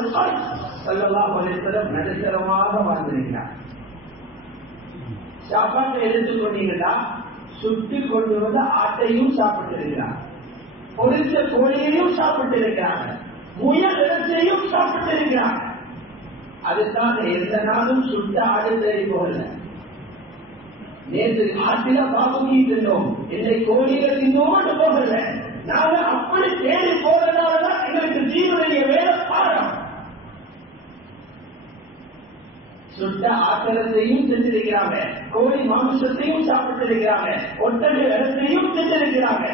ஸல்லல்லாஹு அலைஹி வஸல்லம் நடுத்தரமாக வாழ்ந்திருக்கிறார். சாப்பாட்டை எடுத்துக்கொண்டீங்கன்னா சுட்டு கொண்டு வந்து ஆட்டையும் சாப்பிட்டு இருக்கிறாங்க, பொரிச்ச கோழியையும் சாப்பிட்டு இருக்கிறாங்க, முயல் இறைச்சியையும் சாப்பிட்டு இருக்கிறாங்க. அதுக்காக எந்த நாளும் சுட்ட ஆடு தேடி போகல. நேற்று ஆட்டில பாபுகி தின்னோம், என்னை கோழியில தின்னோம்னு போகல. நாங்க அப்படி தேடி போறதாலதான் எங்களுக்கு ஜீவனுடைய வேலை பாடம். சுட்ட ஆத்திரத்தையும் செஞ்சிருக்கிறாங்க, கோழி மாமிசத்தையும் சாப்பிட்டு இருக்கிறாங்க, ஒட்டக இடத்தையும் செஞ்சிருக்கிறாங்க.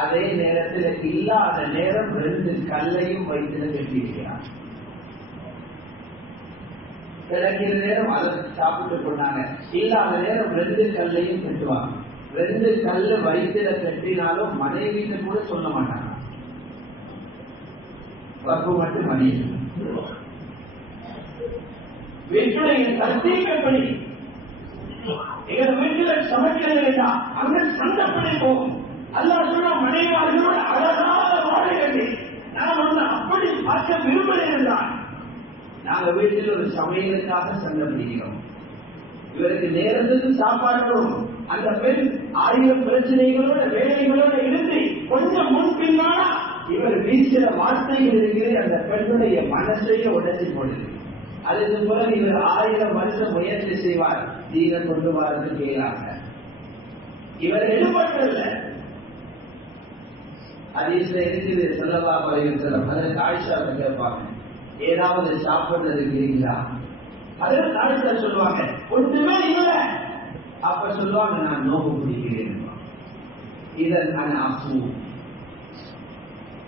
அதே நேரத்தில் இல்லாத நேரம் 2 கல்லையும் வைத்து கட்டியிருக்கிறாங்க. கிடைக்கிற நேரம் அதை சாப்பிட்டு கொண்டாங்க, இல்லாத நேரம் 2 கல்லையும் கட்டுவாங்க. 2 கல்லு வயிற்றுல கட்டினாலும் மனைவிட்டு கூட சொல்ல மாட்டாங்க, பப்பு மட்டும் மனைவி. வீட்டுடைய கருத்தீக்கப்படி எங்க வீட்டுல சமைக்கிறதா அங்க சண்டப்படி போகும். அல்லாஹ் சொன்ன மனைவார்களோட அழகாக வாழவில்லை. நாம் வந்து அப்படி பார்க்க விரும்புகிறேன். நாங்க வீட்டில் ஒரு சமையலுக்காக சண்டை பிடிக்கிறோம். இவருக்கு நேரத்துக்கு சாப்பாடும் அந்த பெண் 1000 பிரச்சனைகளோட வேலைகளோட இருந்து கொஞ்சம் முன்பின்னால இவர் வீசிற வார்த்தைகள் இருக்கிறது அந்த பெண்ணுடைய மனசையே உடச்சி போடுது. அதுக்கு பிறகு இவர் 1000 வருஷம் முயற்சி செய்வார், தீன கொண்டு வரது கேட்கிறாங்க. இவர் எடுபட்டல்ல. ஹதீஸ்ல இருக்குது ஸல்லல்லாஹு அலைஹி வஸல்லம், அதற்கு ஆயிஷா கேட்பாங்க, ஏதாவது சாப்பிடுறது இருக்கிறீங்களா? அதற்கு ஆயிஷா சொல்லுவாங்க, ஒன்றுமே இல்லை. அப்ப சொல்லுவாங்க, நான் நோம்பு பிடிக்கிறேன். இதன் நான் அசூ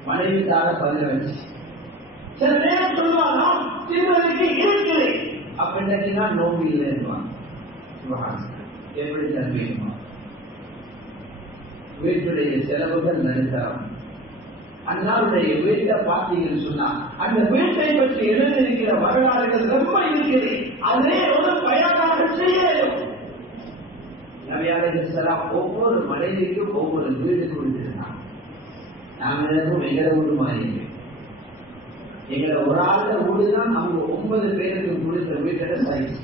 மனைவி தார பதில வச்சு சில நேரம் சொல்லுவாங்க தின்னுவதற்கு இருக்குது. அப்ப என்ன நோம்பு இல்லைன்னு எப்படி தருவீங்க? வீட்டுடைய செலவுகள் நடுத்தரம். அண்ணாவுடைய வீட்டை பார்த்தீங்கன்னு சொன்னா அந்த வீட்டை பற்றி எழுதியிருக்கிற வரலாறுகள் ரொம்ப இருக்குது. அதே ஒரு பயனாக செய்யணும். ஒவ்வொரு மனைவிக்கும் ஒவ்வொரு வீடு கொடுத்திருந்தாங்க. நாங்களும் எங்கட வீடு மாதிரி எங்களை ஒரு ஆள வீடுதான் அவங்க 9 பேருக்கு கொடுத்த வீட்டோட சைஸ்.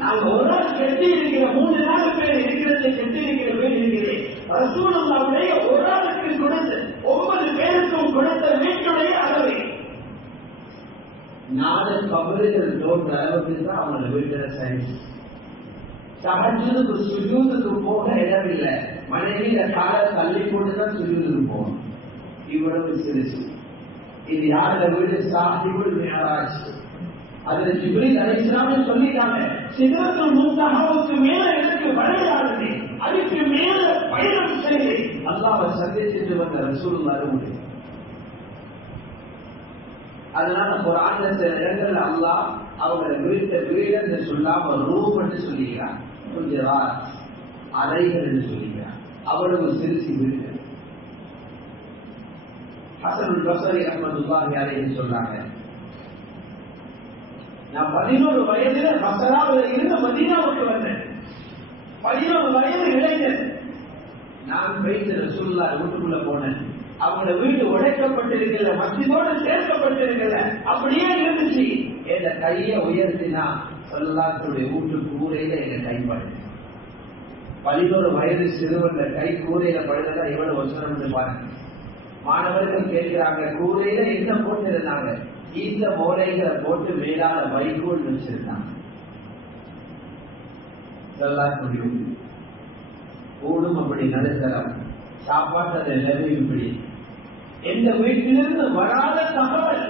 நாங்க ஒரு ஆள் கட்டி இருக்கிற 3-4 பேர் இருக்கிறது கட்டி இருக்கிற வீடு இருக்கிறேன். ரசூலுல்லாஹ்வுடைய ஒரு ஆளுக்கு கொடுத்து 9 பேருக்கும் கொடுத்த வீட்டுடைய அளவை 4 கபறுகள் தோன்ற அளவுக்கு தான் அவங்களோட வீட்டோட சைஸ். தஹஜ்ஜுதுக்கு சுஜூதுக்கு போக இடமில்லை. மனைவியில காலை தள்ளி போட்டுதான் சுஜூதுக்கு போகணும். இவ்வளவு சிறுசு. இது யாரோட வீடு? சாஹிபுல் மிஅராஜ். அதுல ஜிப்ரீல் அலைஹிஸ்ஸலாம் சொல்லிட்டாங்க, சிதறத்துல் முன்தஹாவுக்கு மேல எனக்கு வழியானது, அதுக்கு மேல பயணம் செய்து அல்லாஹ்வை சந்திச்சுட்டு வந்த ரசூலுல்லாஹ் உண்டு. அதனால குர்ஆன்ல சில இடங்கள்ல அல்லாஹ் அவங்க வீடு சொல்லாம ரூம் என்று சொல்லிக்கிறார், கொஞ்சம் அறைகள் என்று சொல்லிக்கிறார். அவ்வளவு சிறுசி வீடு. ஹஸனுல் பஸரி ரஹ்மத்துல்லாஹி அலைஹி சொல்றாங்க, நான் 11 வயதுல பஸராவுல இருந்து மதீனாவுக்கு வந்தேன். 11 வயது இளைஞர். நான் போயிட்டு ரசூலுல்லாஹ் வீட்டுக்குள்ள போனேன். அவங்களோட வீடு உடைக்கப்பட்டிருக்கல, மஸ்ஜிதோடு சேர்க்கப்பட்டிருக்கல, அப்படியே இருந்துச்சு. என் கையை உயர்த்தினா ஸல்லல்லாஹுடைய வீட்டு கூரையில என் கை படுது. 11 வயது சிறுவன் கை கூரையில படுறதா எவ்வளவு வசனம் பாருங்க. மாணவர்கள் கேட்கிறாங்க, கூரையில என்ன போட்டிருந்தாங்க? இந்த மூலைகளை போட்டு மேலான வைகோல் வச்சிருந்தாங்க. ஊடும் அப்படி நடுத்தரம், சாப்பாட்டு நிலைமை இப்படி. எந்த வீட்டிலிருந்து வராத தகவல்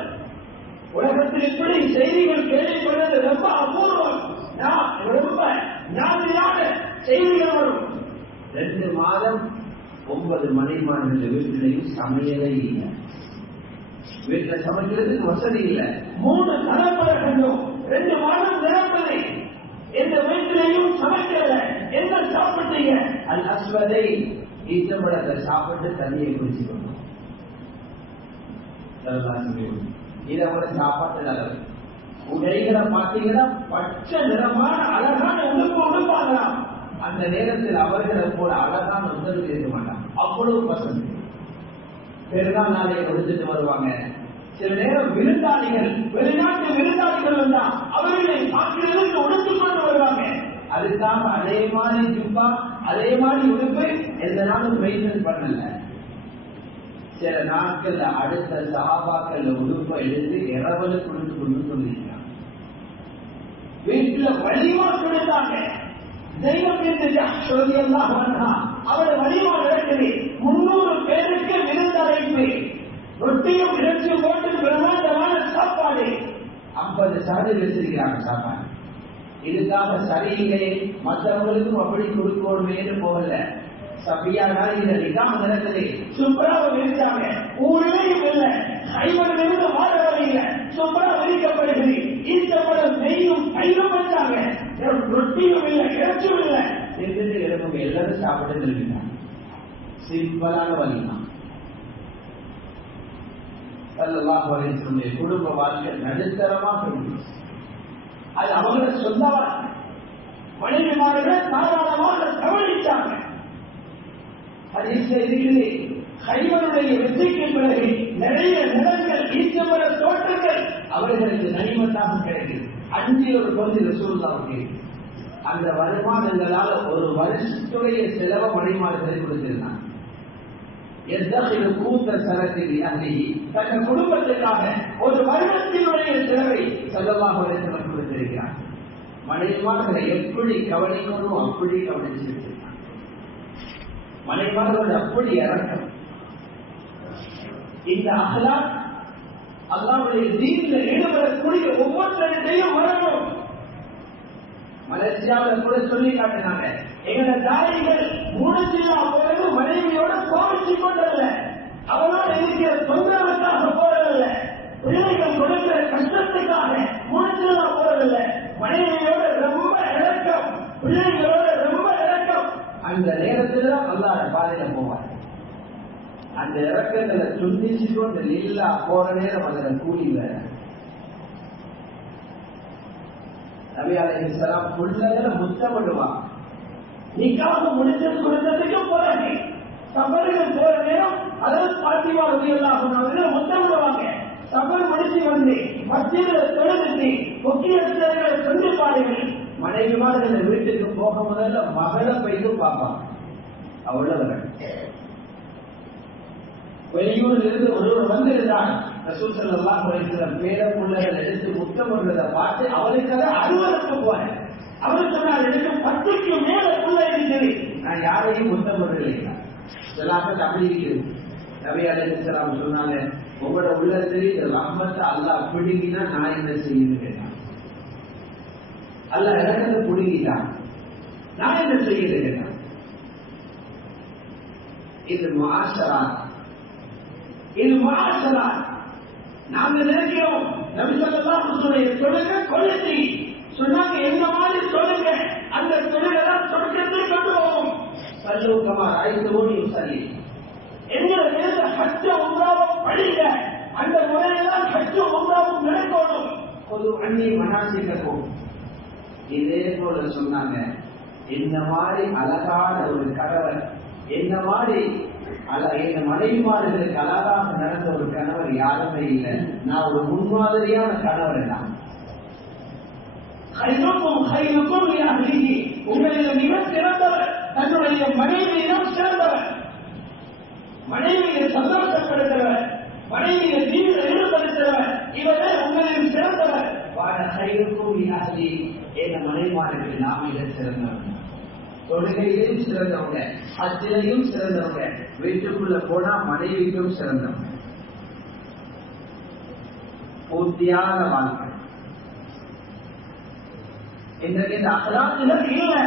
உலகத்தில் இப்படி செய்திகள் கேள்விப்படுவது ரொம்ப அபூர்வம். ரொம்ப ஞாபகமான செய்திகள் வரும். 2 மாதம் 9 மனைமார்கள் வீட்டிலையும் சமையலே இல்லை. வீட்டுல சமைக்கிறதுக்கு வசதி இல்லை. 3 தலைமுறைகளும் 2 மாதம் நிரப்பதை எந்த வீட்டிலையும் சமைக்கல. என்ன சாப்பிட்டீங்க? அல் அஸ்வதை ஈச்சம்பழத்தை சாப்பிட்டு தண்ணியை குடிச்சுக்கணும். இது அவங்களோட சாப்பாட்டு அளவு. உடைகளை பார்த்தீங்கன்னா பச்சை நிறமான அழகான உடுப்பு உடுப்பாங்களாம். அந்த நேரத்தில் அவர்களை போல அழகான உடல் இருக்க மாட்டாங்க. அவ்வளவு பசங்க பெருநாள் நாளையை கொடுத்துட்டு வருவாங்க. சில நேரம் விருந்தாளிகள், வெளிநாட்டு விருந்தாளிகள் வந்தா அவர்களை பார்க்கிறதுக்கு உடுத்துக் கொண்டு வருவாங்க. அதுக்காக அதே மாதிரி ஜுப்பா அதே மாதிரி உடுப்பு எந்த நாளும் மெயின்டைன் பண்ணல. சில நாட்கள்ல அடுத்த சஹாபாக்கள் உடுப்பை எடுத்து இரவலு கொடுத்து கொண்டு சொல்லிருக்காங்க. வீட்டுல வலிமா கொடுத்தாங்க. அவரை வலிமா நடக்குது. 300 பேருக்கு விருந்தழைப்பு, ரொட்டியும் இறைச்சியும் போட்டு பிரமாண்டமான சாப்பாடு, 50 சாடு வச்சிருக்கிறாங்க சாப்பாடு. இதுக்காக சரியில்லை மற்றவங்களுக்கும் அப்படி கொடுக்கணுமேனு போகல. சபியானா இந்த நிகாம நடக்குது. சூப்பராக விரிச்சாங்க. ஊரிலேயும் இல்லை, கைவரிலிருந்து மாறவர் இல்லை, சூப்பரா விரிக்கப்படுகிறது. ஈச்சப்படம் நெய்யும் கையிலும் வச்சாங்க. ரொட்டியும் இல்லை, இறைச்சியும் இல்லை. எழுப்புங்க எல்லாரும் சாப்பிட்டு நிறுத்தினாங்க. சிம்பிளான வழிதான். ஸல்லல்லாஹு அலைஹி வஸல்லம் குடும்ப வாழ்க்கை நடுத்தரமாக இருந்துச்சு. அது அவங்கள சொந்த வாழ்க்கை. மனைவிமார்கள் தாராளமாக கவனிச்சாங்க. ஹதீஸ்ல இருக்குது, கைவருடைய வெற்றிக்கு பிறகு நிறைய நிலங்கள், ஈச்சமர தோட்டங்கள் அவர்களுக்கு நனிமத்தாக கிடைக்குது. 5% ரசூலுல்லாஹ்வுக்கு அந்த வருமானங்களால் ஒரு வருஷத்துடைய செலவை மனைவிமார்கள் கொடுத்திருந்தாங்க. தன் குடும்பத்துக்காக ஒரு வருடத்தினுடைய செலவை ஸல்லல்லாஹு அலைஹி வஸல்லம் கொடுத்திருக்கிறார். மனைவிமார்களை எப்படி கவனிக்கணும் அப்படி கவனிச்சிருக்கிறார். மனைவிமார்கள் அப்படி இறக்கம். இந்த அஹ்லாக் அல்லாஹ்வுடைய தீனில் ஈடுபடக்கூடிய ஒவ்வொருத்தரையும் வரணும். மலேசியாவில் கூட சொல்லி காட்டினாங்க, எங்களோட தாய்கள் மூணச்சில்லா போறது மனைவியோட கோவிச்சு கொண்டல்ல, அவனோட இருக்கிற தொந்தரவுக்காக போறதில்ல, பிள்ளைகள் கொடுக்கிற கஷ்டத்துக்காக மூணச்சில்லா போறதில்ல, மனைவியோட ரொம்ப இறக்கம், பிள்ளைகளோட ரொம்ப இறக்கம். அந்த நேரத்தில் தான் அல்லாஹ் பாதையில போவார். அந்த இறக்கங்களை துண்டிச்சுட்டு அந்த லீலா போற நேரம் அதில் கூலி வேற. நபி அலைஹிஸ்ஸலாம் புள்ளகளை முத்தமிடுவாங்க. நிக்காஹ் முடிச்சு கொடுத்ததுக்கு பிறகு சபர்கள் போற நேரம் அதாவது பாத்திமா ரலியல்லாஹு அன்ஹா முத்தமிடுவாங்க. சபர் முடிச்சு வந்து மஸ்ஜிதுல தொழுது முக்கியஸ்தர்களை சென்று பாருங்கள். மனைவிமார்கள் வீட்டுக்கு போக முதல்ல மகளை போய்த்து பார்ப்பாங்க. அவ்வளவு வெளியூரில் இருந்து ஒருவர் வந்திருந்தார். ரசூல் ஸல்லல்லாஹு அலைஹி வஸல்லம் பேர புள்ளைகள் எடுத்து முத்தமிடுறதை பார்த்து அவருக்காக அலுவலகத்துக்கு போறேன். அவர் சொன்னார், எனக்கு 10க்கு மேல புள்ளை இருக்குது, நான் யாரையும் முத்தமிடலை. சொல்லாமல் அப்படி இருக்குது. நபி அலைஹிஸ்ஸலாம் சொன்னாங்க, உங்களோட உள்ளத்தில் இந்த ரஹ்மத்தை அல்லாஹ் பிடுங்கினா நான் என்ன செய்யணும் கேட்டான். அல்லாஹ் இறக்கத்தை பிடுங்கிட்டான், நான் என்ன செய்யணும் கேட்டான். இது முஆஷரா, இது முஆஷரா. நாங்க நினைக்கிறோம் நபி ஸல்லல்லாஹு அலைஹி வஸல்லம் சொல்லுங்க கொள்ளுங்க சொன்னாங்க, எந்த மாதிரி சொல்லுங்க, அந்த தொழிலெல்லாம் சொர்க்கத்தில் கொண்டு போகும். சல்லு கமா ரஅய்துமூனி யுஸல்லி, எங்களை சேர்ந்த ஹஜ்ஜ உம்ராவும் படிங்க, அந்த முறையெல்லாம் ஹஜ்ஜ உம்ராவும் நடக்கணும். பொது அன்னி மனாசிக்கக்கும். இதே போல சொன்னாங்க, இந்த மாதிரி அழகான ஒரு கணவர், என்ன மாதிரி என் மனைவிமார்களுக்கு அழகாக நடந்த ஒரு கணவர் யாருமே இல்லை. நான் ஒரு முன்மாதிரியான கணவர் தான். உங்களில் மிக சிறந்தவர் தன்னுடைய மனைவியிடம் சிறந்தவர், மனைவியை சந்தோஷப்படுத்துறவர், மனைவியை தீவிர ஈடுபடுத்துறவர், இவரே உங்களில் சிறந்தவர். வாழ கைகளுக்கும் அகலி, என் மனைவிமார்கள் நாம் இட சிறந்தவர். தொழுகையிலும் சிறந்தவங்க, ஹஜ்ஜிலையும் சிறந்தவங்க, வீட்டுக்குள்ள போனா மனைவிக்கும் சிறந்தவங்க. பூர்த்தியான வாழ்க்கை. இன்றைக்கு இந்த அகலாத்துகள் இல்லை.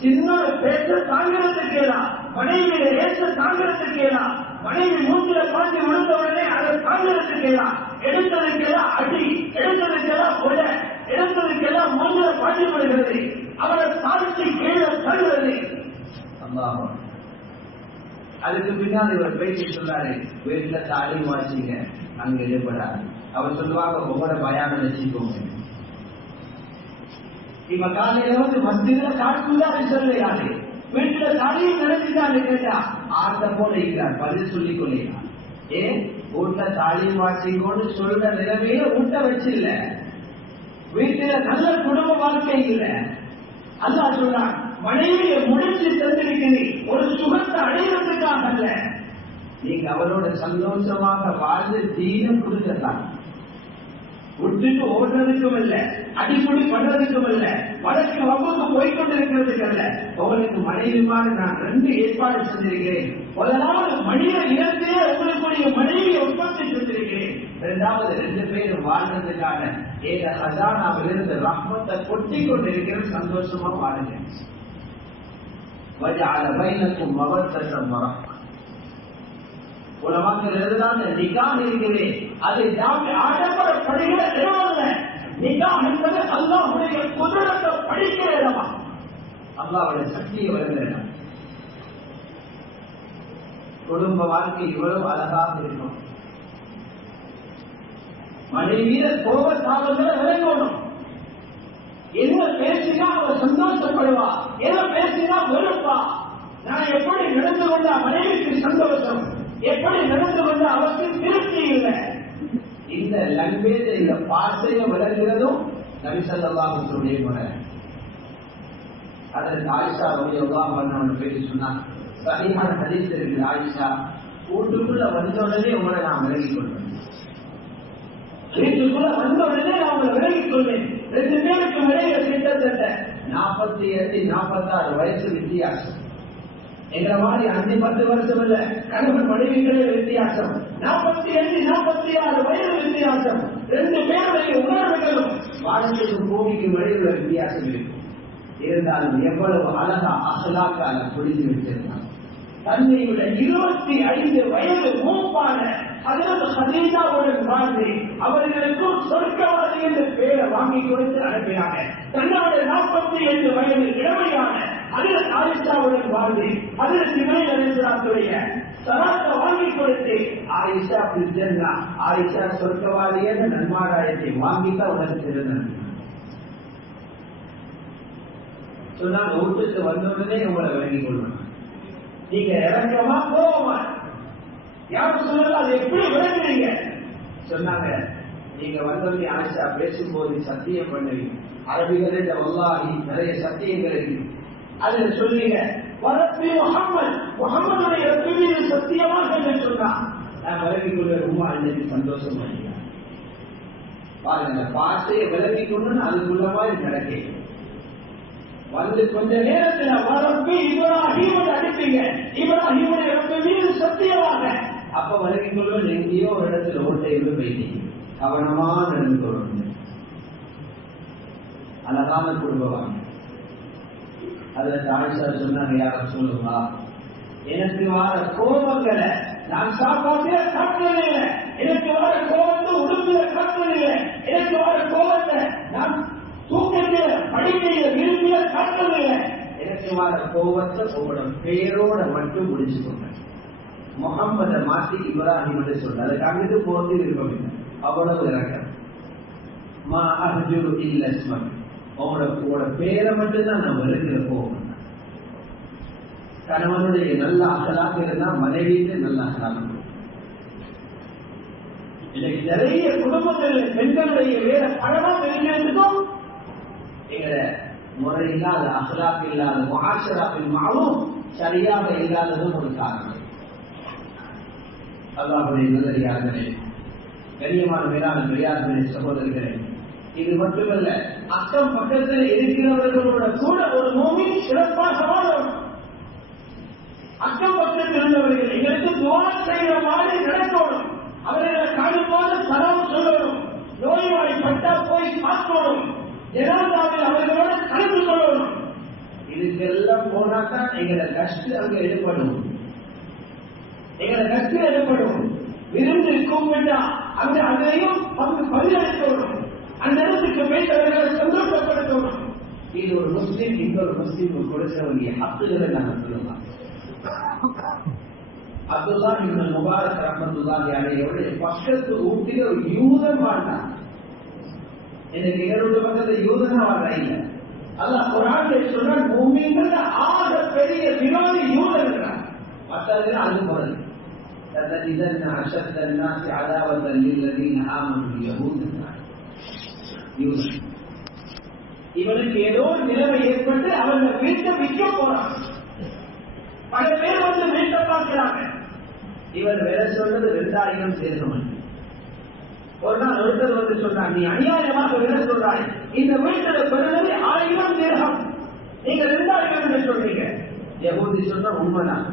சின்ன பேச தாங்கிறதுக்கு எல்லாம், மனைவியில ஏற்ற தாங்கிறதுக்கு எல்லாம், மனைவி மூச்சில பாட்டி விழுந்த உடனே அதை தாங்கிறதுக்கு எல்லாம், எடுத்ததுக்கெல்லாம் அடி, எடுத்ததுக்கெல்லாம் கொலை, எடுத்ததுக்கெல்லாம் மூச்சில பாட்டி விடுகிறது, அவரை சாதிச்சு கீழே தருகிறது. அதுக்கு பின்னால் இவர் பேசி சொன்னாரு, வீட்டுல தாலி வாசிங்க, அங்க ஈடுபடாது. அவர் சொல்லுவாங்க, உங்களோட பயானம் வச்சுக்கோங்க. இப்ப காலையில வந்து மத்தியில காட்டுதான் சொல்லலையாது, வீட்டுல தாலியும் நடத்திட்டாங்க கேட்டா ஆத்த போல இருக்கிறார், பதில் சொல்லிக் கொள்ளார். ஏன் வீட்டுல தாலியும் வாசிக்கோன்னு சொல்ற நிலைமையில ஊட்ட வச்சில்ல, வீட்டுல நல்ல குடும்ப வாழ்க்கை இல்லை, அல்லாஹ் சொல்றான், மனைவியை முடிச்சு தந்திருக்கிறேன் ஒரு சுகத்தை அடைவதற்காக அல்ல, நீங்க அவரோட சந்தோஷமாக வாழ்ந்து தீனம் கொடுக்கலாம், விட்டுட்டு ஓடுறதுக்கும் இல்ல, அடிப்படி பண்றதுக்கும் இல்ல, வழக்கு வம்புக்கு போய்கொண்டிருக்கிறதுக்கு அல்ல. உங்களுக்கு மனைவிமாறு நான் 2 ஏற்பாடு செஞ்சிருக்கிறேன். முதலாவது மனித இனத்திலே உங்களுக்குரிய மனைவியை உற்பத்தி செஞ்சிருக்கிறேன். 2வது 2 பேரும் வாழ்றதுக்கான ஏக ஹஸானாவில் இருந்து ரஹ்மத்தை கொட்டிக் கொண்டிருக்கிற சந்தோஷமா வாழுங்க. வஜஅல பைனக்கும் மவத்தன் வரஹ்ம. உலமாக்கள் எழுதுறாங்க, நிக்காஹ் இருக்கிறே அது ஆடம்பரப்படுகிற இடம் அல்ல. நிக்காஹ் என்பது அல்லாஹ்வுடைய குதிரத்தை படிக்கிற இடமா, அல்லாஹ்வுடைய சக்தியை வருகிற இடம். குடும்ப வாழ்க்கை இவ்வளவு அழகாக இருக்கும். மனைவியில கோபத்தாளர்களை விளங்கணும். என்ன பேசினா அவர் சந்தோஷப்படுவா, என்ன பேசினா வெறுப்பா. நான் எப்படி நடந்து கொண்டா மனைவிக்கு சந்தோஷம், எப்படி நடந்து கொண்ட அவருக்கு திருப்தி இல்லை. இந்த லாங்குவேஜ், இந்த பாசையை விளங்குறதும் நபி ஸல்லல்லாஹு அலைஹி வஸல்லம் முறை. அதற்கு ஆயிஷா ரலியல்லாஹு அன்ஹா பேசி சொன்னார், சஹீஹான ஹதீஸ் இருக்குது. ஆயிஷா, வீட்டுக்குள்ள வந்த உடனே உங்களை நான் விலகிக் கொள்வேன், வீட்டுக்குள்ள வந்த உடனே நான் உங்களை விலகிக் கொள்வேன். 2 பேருக்கு இடையில கிட்டத்தட்ட 47 46 வயசு வித்தியாசம். எங்களை மாதிரி 5-10 வருஷம் இல்ல, கணவன் மனைவிகளே வித்தியாசம். 47 46 வயது வித்தியாசம். 2 பேருடைய உணர்வுகளும் வானத்திற்கும் பூமிக்கும் இடையில வித்தியாசம் இருக்கும். இருந்தாலும் எவ்வளவு அழகா அகலாக்கால புரிந்து வச்சிருந்தாங்க. தன்னையுட 25 வயது மூப்பான ஹஜ்ரத் ஹதீஜாவுடன் வாழ்ந்து அவர்களுக்கும் சொர்க்கவாதி என்ற பெயரை வாங்கி கொடுத்து அனுப்பினாங்க. தன்னோட 48 வயது இளமையான ஹஜ்ரத் ஆயிஷாவுடன் வாழ்ந்து ஹஜ்ரத் இப்ராஹீம் அலைஹிஸ்ஸலாத்துடைய சலாத்தை வாங்கி கொடுத்து ஆயிஷா பிரிஜன்னா, ஆயிஷா சொர்க்கவாதி என்ற நன்மாராயத்தை வாங்கித்தான் உனக்கு இருந்தாங்க. சொன்னாங்க, வீட்டுக்கு வந்தவுடனே உங்களை விளங்கிக் கொள்ளணும். நீங்க இறக்கமா போவமா, யாரும் சொல்லல, அது எப்படி விளங்குறீங்க சொன்னாங்க. நீங்க வந்தவங்க ஆயிஷா பேசும்போது சத்தியம் பண்ணுவீங்க. அரபிகள் இந்த வல்லாஹி நிறைய சத்தியங்கள் இருக்கு. அதுல சொல்லுங்க, வரப்பி முஹம்மது, முஹம்மதுடைய ரப்பி மீது சத்தியமாக என்று சொன்னா நான் விளங்கிக் கொள்ள ரொம்ப அன்னைக்கு சந்தோஷம் பண்ணிக்கிறேன். பாருங்க, பாசையை விளங்கிக் கொண்டு அதுக்குள்ள மாதிரி நடக்க வந்து கொஞ்ச நேரத்தில் வரப்பி இப்ராஹீம் அனுப்பிங்க, இப்ராஹீமுடைய ரப்பி மீது சத்தியமாக. அப்ப விளங்கிக் கொள்வது எங்கேயோ ஒரு இடத்துல ஓட்டையிலும் வைத்தீங்க. கவனமா நடந்து கொள்ளணும். அழகான குடும்பம். அதுல ஆயிஷா சொன்னாங்க, யாரும் சொல்லுவா, எனக்கு வர கோபங்களை நான் சாப்பாட்டில காட்டுறதில்லை, எனக்கு வர கோபத்தை உடுப்பில காட்டுறதில்லை, எனக்கு வர கோபத்தை நான் தூக்கத்தில படிக்கையில விரும்பில காட்டுறதில்லை, எனக்கு வர கோபத்தை உங்களோட பேரோட மட்டும் முடிச்சுக்கோங்க. முகம்மதை மாற்றி இப்ராஹிம் என்று சொல்ற, அதுக்கு அங்கிட்டு போட்டு இருக்கணும். அவ்வளவு இறக்கம். மா அஹ்ஜுரு இல்ல இஸ்மக், உங்களோட பேரை மட்டும்தான் நம்ம இருக்கிற போகணும். கணவனுடைய நல்ல அகலாக இருந்தா மனைவிக்கு நல்ல அகலாக. இன்னைக்கு நிறைய குடும்பங்கள் பெண்களுடைய வேற பழமா தெரிஞ்சிருக்கும். எங்களை முறை இல்லாத அகலாக இல்லாத முஆஷராவின் மாவும் சரியாக இல்லாததும் ஒரு காரணம். அல்லாஹ்வுடைய நல்லடியார்களே, கண்ணியமான மேலான பெரியார்களே, சகோதரர்களே, இது மட்டுமல்ல, அக்கம் பக்கத்தில் இருக்கிறவர்களோட கூட ஒரு மூமின் சிறப்பாக வாழணும். அக்கம் பக்கத்தில் இருந்தவர்கள் எங்களுக்கு துஆ செய்கிற மாதிரி நடக்கணும். அவர்களை காணும்போது சலாம் சொல்லணும். நோய்வாய்ப்பட்டா போய் பார்க்கணும். ஜனாதாவில் அவர்களோட கலந்து கொள்ளணும். இதுக்கெல்லாம் போனாதான் எங்களை கஷ்டம் அங்க எடுப்படும். எங்களை கஷ்டம் எடுப்படும். விருந்து கூப்பிட்டா அங்க அதையும் பதிலளிக்கணும். அந்த இடத்துக்கு போயிட்டவர்களை சந்தோஷப்படுத்தணும். இது ஒரு முஸ்லீம் இன்னொரு முஸ்லீம் கொடுக்க வேண்டிய ஹக்குகளை நாங்கள் சொல்லலாம். அப்துல்லாஹ் இப்னு முபாரக் ரஹ்மத்துல்லாஹி அலைஹி பக்கத்து ஊட்டில ஒரு யூதன் வாழ்ந்தான். எனக்கு எங்களுடைய பக்கத்தில் யூதனா வாழ்றாங்க. அல்லாஹ் குர்ஆன்ல சொல்றான், மூமின்கள் ஆக பெரிய விரோதி யூதன் என்றான். மற்றவர்கள் அது போறது. تَتَجِدَنَّ أَشَدَّ النَّاسِ عَدَاوَةً لِلَّذِينَ آمَنُوا الْيَهُودُ. இவனுக்கு ஏதோ நிலைமை ஏற்பட்டு அவன் வீட்டை விற்க போறான். பல பேர் வந்து வீட்டை பார்க்கிறாங்க. இவர் வேற சொல்றது 2000 சேர்க்கணும். ஒரு நாள் ஒருத்தர் வந்து சொன்னார், நீ அநியாயமாக வேற சொல்றாய், இந்த வீட்டோட பெறுவது 1000 திரகம், நீங்க 2000 சொல்றீங்க. யகூதி சொன்னா உண்மைதான்,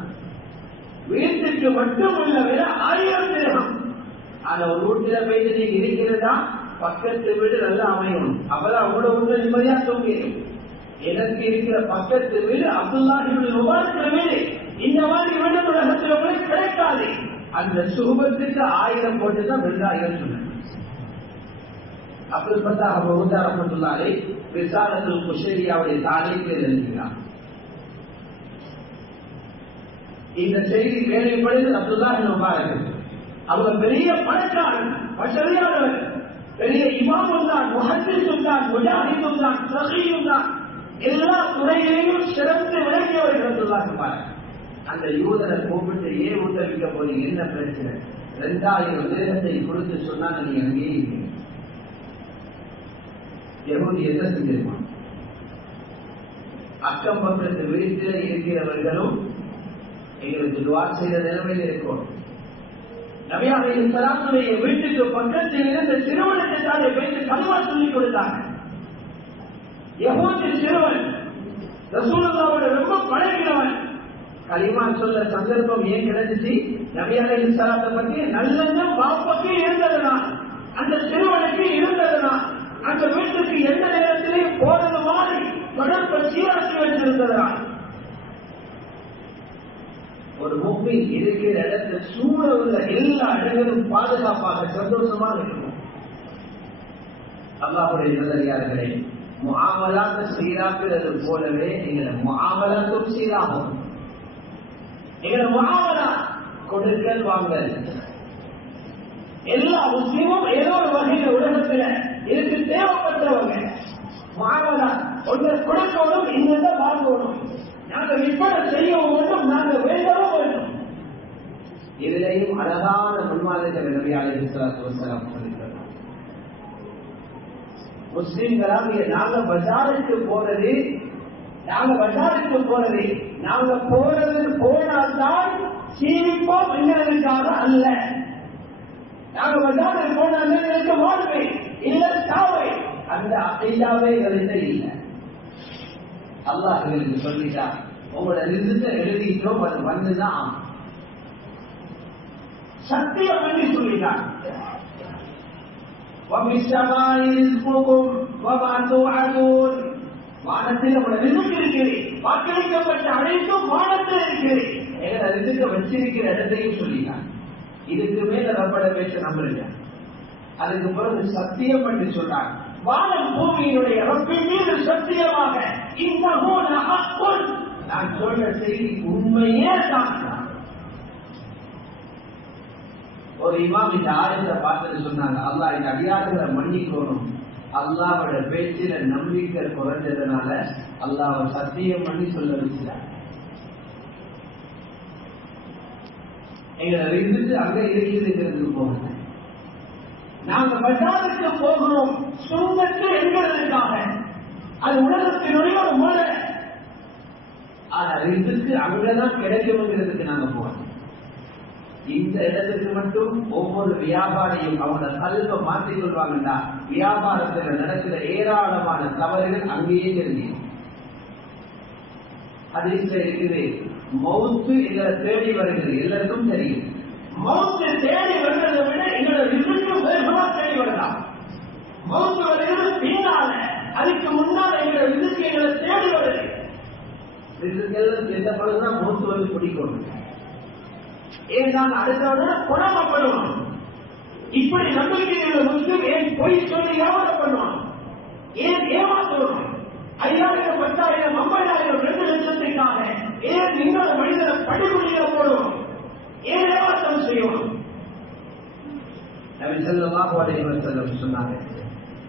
வீட்டுக்கு மட்டும் உள்ள விட 1000 திரகம். ஆனா ஒரு வீட்டுல போயிட்டு நீங்க இருக்கிறதா பக்கத்து வீடு நல்லா அமையணும், அப்பதான் அவ்வளவு உள்ள நிம்மதியா தூங்கிடும். எனக்கு இருக்கிற பக்கத்து வீடு அப்துல்லாஹ் இப்னு முபாரக் வீடு, இந்த மாதிரி வீடு உலகத்தில் உங்களுக்கு கிடைக்காது. அந்த சுகபத்துக்கு 1000 போட்டுதான் 2000 சொன்னாங்க. அப்துல் ஃபத்தாஹ் பஹூதா ரஹ்மத்துல்லாஹி அலைஹி ரிசாலத்துல் குஷைரியாவுடைய தாலீக்கில் எழுதுகிறார். இந்த செய்தி கேள்விப்படுது அப்துல்லாஹ் இப்னு முபாரக். அவங்க பெரிய பணக்காரன், வசதியானவர், பெரிய இமாமும் தான், முஹத்திஸும் தான், முஜாஹிதும் தான், ஸஹீஹும் தான், எல்லா துறையிலையும் சிறந்து விளங்கியவர்கள் அப்துல்லாஹ் இப்னு முபாரக். அந்த யூதரை கூப்பிட்டு ஏன் ஊட்டவிக்க போறீங்க, என்ன பிரச்சனை? 2000 தேகத்தை கொடுத்து சொன்னா நீங்க அங்கேயே இருக்கீங்க. யகூதி என்ன செஞ்சிருப்பான்? அக்கம் பக்கத்து வீட்டில் இருக்கிறவர்களும் எங்களுக்கு துஆ செய்த நிலைமையில் இருக்கிறோம். நபி அலைஹிஸ்ஸலாமுடைய வீட்டுக்கு பக்கத்தில் இருந்த சிறுவனுக்கு தானே போயிட்டு கலிமா சொல்லிக் கொடுத்தாங்க. யகூதி சிறுவன் ரசூலுல்லாஹ்வோட ரொம்ப பழகினவன். கலிமா சொல்ல சந்தர்ப்பம் ஏன் கிடைச்சிச்சு? நபி அலைஹிஸ்ஸலாத்தை பற்றி நல்லெண்ணம் பாப்பாக்கு இருந்ததுனா, அந்த சிறுவனுக்கு இருந்ததுனா, அந்த வீட்டுக்கு எந்த நேரத்திலையும் போறது மாதிரி தொடர்பு சீராக்கி வச்சிருந்ததுனா, ஒரு முஃமின் இருக்கிற இடத்துல சூழ உள்ள எல்லா இடங்களும் பாதுகாப்பாக சந்தோஷமாக இருக்கும். அல்லாஹ்வுடைய நல்லடியார்களே, முஆமலாத்தை சீராக்குறது போலவே எங்களை முஆமலாத்தும் சீராகும். எங்களை முஆமலா கொடுக்கல் வாங்கல் எல்லா முஸ்லிமும் ஏதோ ஒரு வகையில உலகத்துல இதுக்கு தேவைப்பட்டவங்க. முஆமலா ஒன்றை கொடுக்கணும், இன்னொன்று வாங்கணும், நாங்க விற்பனை செய்யவும் வேண்டும், நாங்க வேண்டவும் வேண்டும். இதிலையும் அழகான முன்மாதிரிகள் நபி அலைஹிஸ்ஸலாத்து வஸலாம் சொல்லியிருக்கிறார். முஸ்லிம்களாக நாங்க பஜாருக்கு போறது, நாங்க போனால்தான் சீவிப்போம் என்கிறதுக்காக அல்ல. நாங்க பஜாருக்கு போனாலே எனக்கு வாழ்வை இல்ல தாவை, அந்த அகைதாவே எங்களுக்கு இல்லை. அல்லாஹ் எங்களுக்கு சொல்லிட்டா உங்களோட ரிஸ்கை எழுதிட்டோம், அது வந்துதான் சத்தியம் பண்ணி சொல்லிட்டான். வானத்தில் உங்களோட ரிஸ்க் இருக்கிறது, வாக்களிக்கப்பட்ட அனைத்தும் வானத்தில் இருக்கிறது, எங்களை ரிஸ்க வச்சிருக்கிற இடத்தையும் சொல்லிட்டான். இதுக்கு மேல ரப்பட பேச நம்புறீங்க. அதுக்கு பிறகு சத்தியம் பண்ணி சொல்றாங்க, வானம் பூமியினுடைய ரப்பின் மீது சத்தியமாக நான் சொல்ற செய்தி உண்மையே தான். ஒரு இமாம் இந்த ஆயத்தை பார்த்துட்டு சொன்னாங்க, அல்லாஹ் இந்த அடியார்களை மன்னிக்கணும், அல்லாஹ்வோட பேச்சில நம்பிக்கை குறைஞ்சதுனால அல்லாஹ் சத்தியம் பண்ணி சொல்ல வச்சுட்டாங்க. எங்களை இருந்து அங்க இருக்கிறது போகல, நாங்க பஜாருக்கு போகிறோம் சுண்ணத்து என்கிறதுக்காக, அது உலகத்தினுடைய ஒரு முறை. ஆனா ரிஸ்க்கு அங்கதான் கிடைக்கும்ங்கிறதுக்கு நாங்க போறோம். இந்த இடத்துக்கு மட்டும் ஒவ்வொரு வியாபாரியும் அவங்க கல்வ மாற்றிக் கொள்வாங்கடா. வியாபாரத்தில் நடக்கிற ஏராளமான தவறுகள் அங்கேயே தெரியும். ஹதீஸ்ல இருக்குது, மௌத்து எங்களை தேடி வருகிறது, எல்லாருக்கும் தெரியும். மௌத்து தேடி வருவதை விட எங்களை ரிஸ்க்கு வேகமா தேடி வரலாம். மௌத்து வருகிறது பின்னால, அதுக்கு முன்னால் எங்களை ரிஸ்க்கு எங்களை தேடி வருது. ரிஸ்க்கெல்லாம் எந்த பழகுதான் மௌத்து வந்து பிடிக்கணும். ஏன் அடுத்தவன குணமப்படுவோம். இப்படி நம்பிக்கையுள்ள முஸ்லிம் ஏன் பொய் சொல்லி வியாபாரம் பண்ணுவான், ஏன் ஏமாற்றணும்? 5000, 10,000, 50,000, 2 லட்சத்துக்காக ஏன் இன்னொரு மனிதனை படிப்படியில போடுவோம், ஏன் ஏமாற்றம் செய்வோம்? நபி ஸல்லல்லாஹு அலைஹி வஸல்லம் சொன்னாங்க,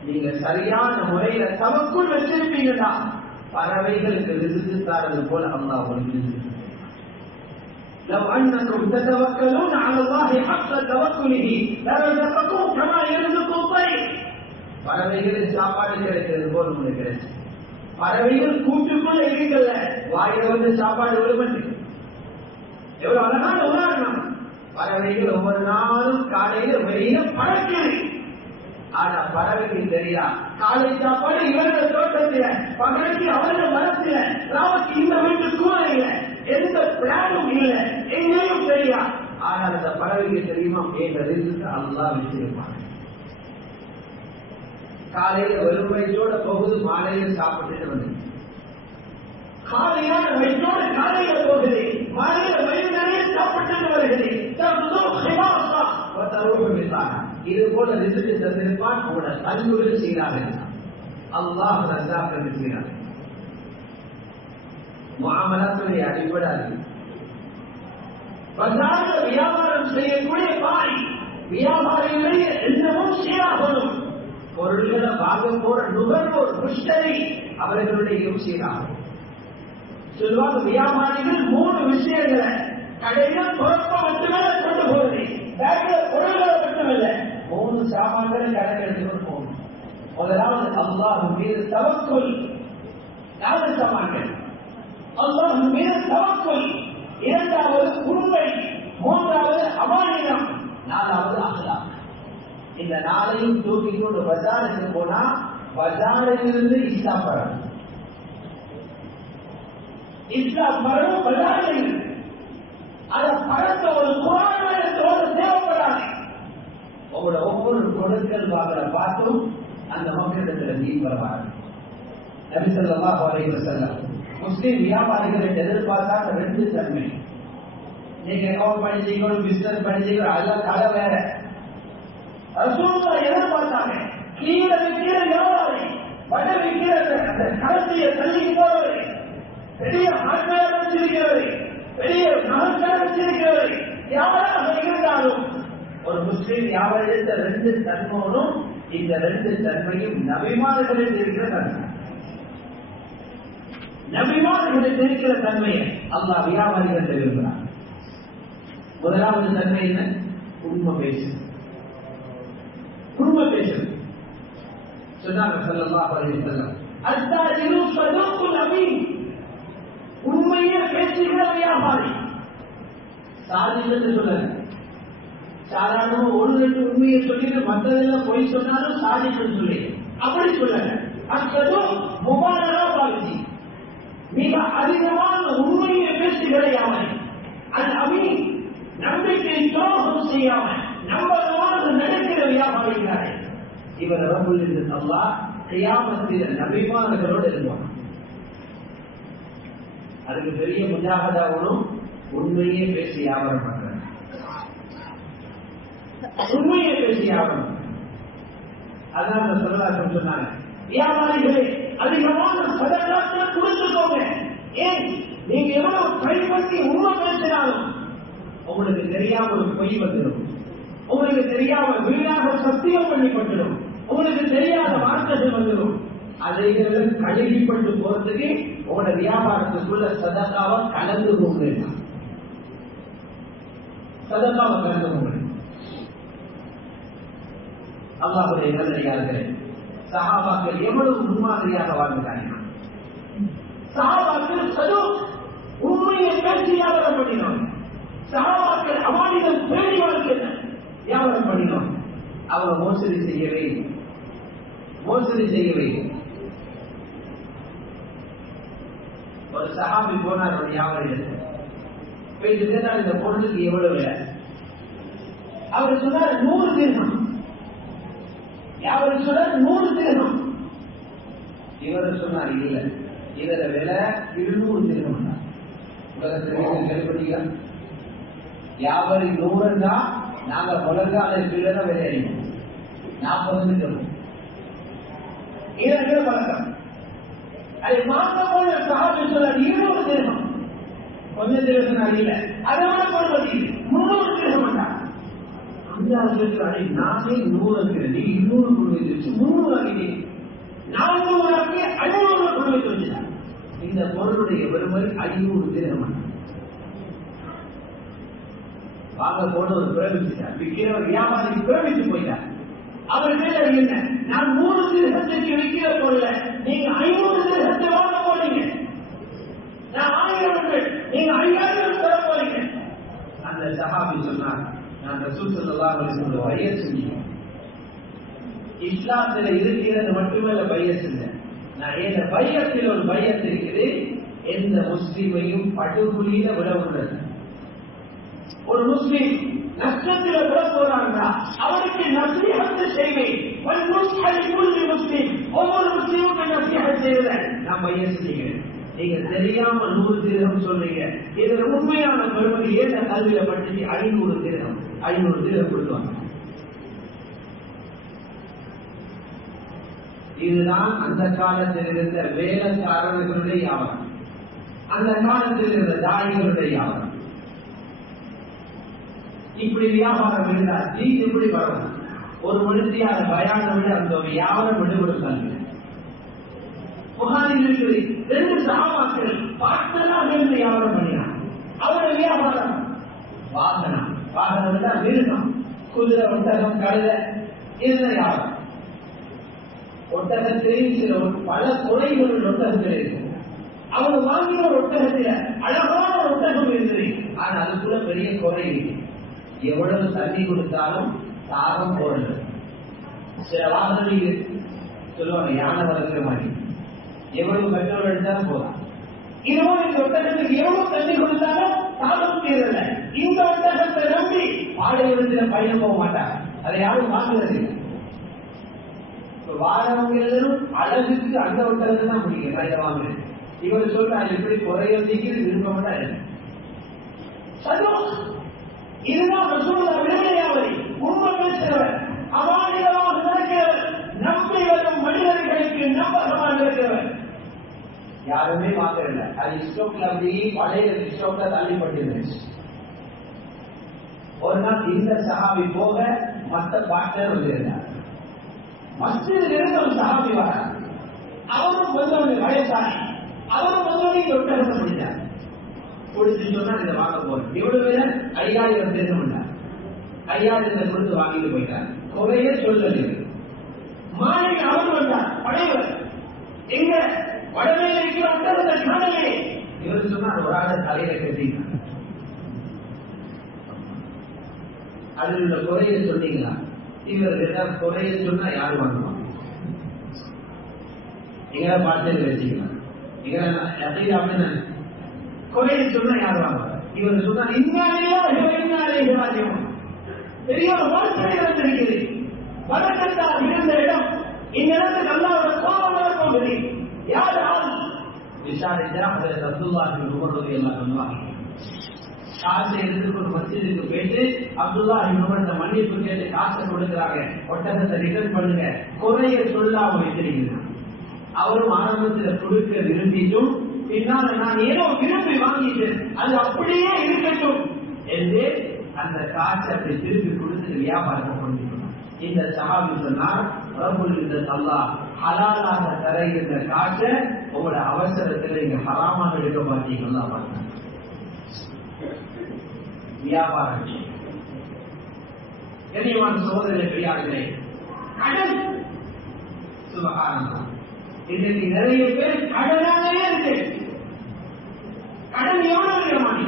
நீங்க சரியான முறையில தவக்குல் வச்சிருப்பீங்கன்னா பறவைகளுக்கு ரிஸ்க் தரது போல அல்லாஹ் உங்களுக்கு. لو أنكم تتوكلون على الله حق توكله لرزقكم كما يرزق الطير. பறவைகளுக்கு சாப்பாடு கிடைக்கிறது போல உங்களுக்கு கிடைச்சு. பறவைகள் கூட்டுக்குள்ள இருக்கல, வாயில வந்து சாப்பாடு விழுமட்டு. எவ்வளவு அழகான உதாரணம். பறவைகள் ஒவ்வொரு நாளும் காலையில வெளியில பறக்குது. ஆனா பறவைக்கு தெரியா காலை சாப்பாடு இவர்கள் தோட்டத்தில, பகலுக்கு அவர்கள் மரத்தில, ராமக்கு இந்த வீட்டு சூழல எந்த பிளானும் இல்லை, எங்கேயும் தெரியா. ஆனால் அந்த பறவைக்கு தெரியுமா எங்களை அல்லாஹ் வச்சிருப்பாங்க. காலையில வெறும் வயிற்றோட போகுது, மாலையில சாப்பிட்டு வந்து காலையான வயிற்றோடு காலையில போகுது, மாலையில வயிறு நிறைய சாப்பிட்டு வருகிறது. இது போல ரிசல்ட் தந்திருப்பான். அவனோட அன்புகள் செய்கிறார்கள். அல்லாஹ் ரஜாக்கள் செய்கிறார்கள். முஆமலாத்துடைய அடிப்படை அது. பஜார்ல வியாபாரம் செய்யக்கூடிய பாய் வியாபாரிகளுடைய எண்ணமும் சீராகணும். பொருள்களை வாங்க போற நுகர்வோர் முஷ்டரி அவர்களுடைய சீராகும். சொல்லுவாங்க வியாபாரிகள் 3 விஷயங்களை கடையில பொறுப்ப மட்டுமே கொண்டு போகுது, பேங்க்ல பொருள்களை மட்டுமில்லை, 3 சாமான்களை கடைக்கு எடுத்துக்கொண்டு போகணும். முதலாவது அல்லாஹ் மீது தவக்குல். 4 சாமான்கள் அல்லாஹ் மீது தவக்குல். 2வது உண்மை, 3வது அமானியம், 4வது அஹ்லாக். இந்த 4ஐயும் தூக்கி கொண்டு பஜாருக்கு போனா பஜாரிலிருந்து இஸ்லாம் வரணும். இஸ்லாம் வரணும் பஜாரில். அதை பழத்த ஒரு குரானோடு தேவைப்படாது. உங்களோட ஒவ்வொரு கொடுக்கல் வாங்கல பார்த்தும் அந்த மக்களிடத்தில் நீ வருவாங்க. நபி ஸல்லல்லாஹு அலைஹி வஸல்லம் முஸ்லிம் வியாபாரிகளை எதிர்பார்த்தா 2 தன்மை. நீங்க அக்கௌண்ட் படிச்சீங்க, பிசினஸ் படிச்சீங்க, அதெல்லாம் கலை வேற. ரசூலுல்லாஹ் எதிர்பார்த்தாங்க கீழே விற்கிற வியாபாரி, வட விற்கிற அந்த கடைசியை தள்ளி போறவர், பெரிய ஹார்ட்வேர் வச்சிருக்கிறவர், பெரிய நகை வச்சிருக்கிறவர், யாராக இருந்தாலும் ஒரு முஸ்லீம் வியாபாரத்தை 2 தன்மையும், இந்த 2 தன்மையும் நபிமார்களில் இருக்கிற தன்மை. நபிமார்களில் இருக்கிற தன்மையை அல்லாஹ் வியாபாரிகள் விரும்புகிறார். முதலாவது தன்மை என்ன? உண்மை பேசு. உண்மை பேசு சொன்னாங்க ஸல்லல்லாஹு அலைஹி வஸல்லம், அத்தாஜிரு ஸதூகுல் அமீன். உண்மையை பேசுகிற வியாபாரி. சாதின்னு சொல்லல, சாதாரணமா 1-2 உண்மையை சொல்லிட்டு மற்றதெல்லாம் பொய் சொன்னாலும் சாதின்னு சொல்லி அப்படி சொல்லல. அத்தது முபாரகா பாவிச்சு மிக அதிகமான உண்மையை பேசுகிற வியாபாரி. அது அமீன், நம்பிக்கை துரோகம் செய்யாம நம்பகமாக நடக்கிற வியாபாரிகிறாரே இவர் ரப்புல் இஸ்ஸத் அல்லாஹ் கியாமத்தில் நபிமார்களோடு இருப்பார். அதுக்கு பெரிய முஜாஹதாவும் உண்மையே பேசி வியாபாரம் பண்றாங்க. உண்மையை பேசி வியாபாரம். அதான் சொல்லலாம் சொன்னாங்க, வியாபாரிகளே அதிகமான சதகாத்தை கொடுத்துக்கோங்க. ஏன் நீங்க எவ்வளவு கைப்பற்றி உண்மை பேசினாலும் உங்களுக்கு தெரியாம ஒரு பொய் வந்துடும், உங்களுக்கு தெரியாம வீணாக சத்தியம் பண்ணிப்பட்டுடும், உங்களுக்கு தெரியாத வார்த்தைகள் வந்துடும். அதை கழுகிப்பட்டு போறதுக்கு உங்களோட வியாபாரத்துக்குள்ள சதகாவை கலந்து கொண்டு சதகாவை கலந்து கொண்டு அல்லாஹ்வுடைய நல்லடியார்களே, சஹாபாக்கள் எவ்வளவு முன்மாதிரியாக வாழ்ந்தாங்க. சஹாபாக்கள் சதூக் உண்மையை பேசி வியாபாரம் பண்ணினோம். சஹாபாக்கள் அமானிதம் பேணி வாழ்க்கை வியாபாரம் பண்ணினோம். அவங்க மோசடி செய்யவே ஒரு சஹாபி போனார் ஒரு வியாபாரிகள் போயிட்டு கேட்டால் இந்த பொருளுக்கு எவ்வளவு விலை? அவர் சொன்னார் 100 திர்ஹம். வியாபாரி சொன்னார் 100 திர்ஹம். இவர் சொன்னார் இல்ல, இதோட விலை 200 திர்ஹம். உலகத்தில் கேள்விப்பட்டீங்களா? வியாபாரி 100 தான், நாங்க உலகால கீழே விலை அறிவோம் 40 சொல்லுவோம். இதற்கு பழக்கம். அதை மாற்ற போல சஹாபி சொன்னார் 200 திர்ஹம். கொஞ்சம் திர்ஹம் இல்ல, அதோட பொறுமதி 300 திர்ஹம். அந்த சொல்றாரு, நானே 100 நீ 200 கொடுத்து 300 ஆகி 400 ஆகி 500 கொடுத்து வச்சார். இந்த பொருளுடைய வருமதி 500 திர்ஹம். வாங்க போன ஒரு பிரமிச்சார், விற்கிறவர் வியாபாரி பிரமிச்சு போயிட்டார். அவர் கேள்வி என்ன, நான் 3 திருகத்துக்கு விற்கிற பொருளை நீங்க 500 திருகத்தை வாங்க போறீங்க, நான் 1000 நீங்க 5000 தர போறீங்க. அந்த சஹாபி சொன்னார், நான் ரசூல் ஸல்லல்லாஹு அலைஹி வஸல்லம் பையத் செஞ்சேன். இஸ்லாத்துல இருக்கிறது மட்டுமல்ல பையத் செஞ்சேன். நான் இந்த பையத்தில் ஒரு பையத் இருக்குது, எந்த முஸ்லிமையும் படுகொலியில விட உள்ளது. ஒரு முஸ்லிம் நஷ்டத்தில் விட போறாங்களா அவருக்கு நசீஹத்து செய்வேன். முஸ்லிம் ஒவ்வொரு முஸ்லீமுக்கு நசீஹத் செய்வேன். நான் பையன் செய்கிறேன். நீங்க தெரியாம 100 திரகம் சொல்றீங்க, இதுல உண்மையான பெருமதி ஏற்ற கல்வியில படிச்சு 500 திரகம் கொடுத்துவாங்க. இதுதான் அந்த காலத்தில் இருந்த வேலைக்காரர்களுடைய வியாபாரம், அந்த காலத்தில் இருந்த தாயிகளுடைய வியாபாரம். இப்படி வியாபாரம் இருந்தால் நீ எப்படி வரணும்? ஒரு மனுஷியார பயான விட அந்த வியாபாரம் விடுபடுத்தாங்க. புகாரில் இருக்கிறது 2 சஹாபாக்கள் பார்ட்னராக இருந்து வியாபாரம் பண்ணினார். அவருடைய வியாபாரம் வாகனம் தான் மிருகம், குதிரை, ஒட்டகம், கழுதை, இருந்த வியாபாரம். ஒட்டகத்திலேயும் சில பல குறைகள் ஒட்டகத்தில் இருக்கு. அவர் வாங்கின ஒரு ஒட்டகத்தில் அழகான ஒட்டகம் இருந்தது, ஆனா அதுக்குள்ள பெரிய குறை இருக்கு. எவ்வளவு தண்ணி கொடுத்தாலும் தாகம் போடல. சில வாகனங்கள் சொல்லுவாங்க யானை வளர்க்கிற மாதிரி, எவ்வளவு பெட்ரோல் எடுத்தாலும் போதும். இதுவும் இந்த ஒட்டகத்துக்கு எவ்வளவு தண்ணி கொடுத்தாலும் தாகம் தீரல. இந்த ஒட்டகத்தை நம்பி பாலைவனத்துல பயணம் போக மாட்டாங்க, அதை யாரும் வாங்குறது. வாரவங்க எல்லாரும் அழகுக்கு அந்த ஒட்டகத்தை தான் முடியும் கையில வாங்க. இவர் சொல்றாரு எப்படி குறைய சீக்கிரம் விருப்பம் தான் இருக்கு. இதுதான் ரசூலுல்லாஹ் விடுதலையாவதை உண்மை பேசுகிறவர், அமானிதமாக நடக்கிறவர், நம்பி வரும் மனிதர்களுக்கு நம்பகமாக இருக்கிறவர். யாருமே வாங்கல. அது ஸ்டோக்ல அப்படியே பழைய ஸ்டோக்ல தள்ளிப்பட்டிருந்துச்சு. ஒரு நாள் இந்த சஹாபி போக மற்ற பார்ட்னர் வந்திருந்தார். மஸ்ஜிதில் இருந்து ஒரு சஹாபி வரார். அவரும் வந்தவங்க வயசானி, அவரும் வந்தவங்க ஒட்டகத்தை முடித்தார். கொடுத்து சொன்னா இதை வாங்க போறேன். எவ்வளவு பேர் 5000 பேர் பண்ணார். 5000 கொடுத்து வாங்கிட்டு போயிட்டார். குறைய சொல்லல. மாலை அவர் வந்தார், படையவர் எங்க வடமையில இருக்கிற ஒட்டகத்தை காணலே. இவர் சொன்னார் ஒரு ஆளை தலையில கட்டினார். அதில் உள்ள குறைய சொன்னீங்களா? இவர் ஏதாவது குறைய சொன்னா யாரு வாங்குவாங்க? எங்களை பார்த்து வச்சுக்கலாம். அப்படின்னு குறைய சொன்னா யாரு வாங்குவாங்க? இவர் சொன்னா பெரிய ஒரு வாழ்க்கை நடந்திருக்கிறது. வழக்கத்தால் இருந்த இடம் இந்த இடத்துக்கு நல்லா ஒரு கோபம் வரப்போகுது. யார் ஆள் விசாரிச்சா அதில் அப்துல்லாஹி உமர் எல்லாம் பண்ணுவாங்க. காசை எடுத்து ஒரு மஸ்ஜிதுக்கு போயிட்டு அப்துல்லாஹி உமர் மன்னிப்பு கேட்டு காசை கொடுக்குறாங்க. ஒட்டகத்தை ரிட்டர்ன் பண்ணுங்க, குறைய சொல்லாம வைத்திருக்கிறாங்க. அவரும் ஆரம்பத்தில் கொடுக்க விரும்பிட்டும் பின்னால் நான் ஏதோ விரும்பி வாங்கிட்டேன், அது அப்படியே இருக்கட்டும் என்று அந்த காசை அப்படி திருப்பி கொடுத்து வியாபாரத்தை கொண்டு இந்த சஹாபி சொன்னார், ரப்புல் இஸ்ஸத் அல்லாஹ் ஹலாலாக தர இந்த காசை உங்களோட அவசரத்தில் நீங்க ஹராமாக எடுக்க மாட்டீங்களா? வியாபாரம் கண்ணியமான சகோதரர்களே, பெரியார்களே, கடன் சுபஹானல்லாஹ். இன்னைக்கு நிறைய பேர் கடனாலே இருக்கு. கடன் எவ்வளவு விதமானி,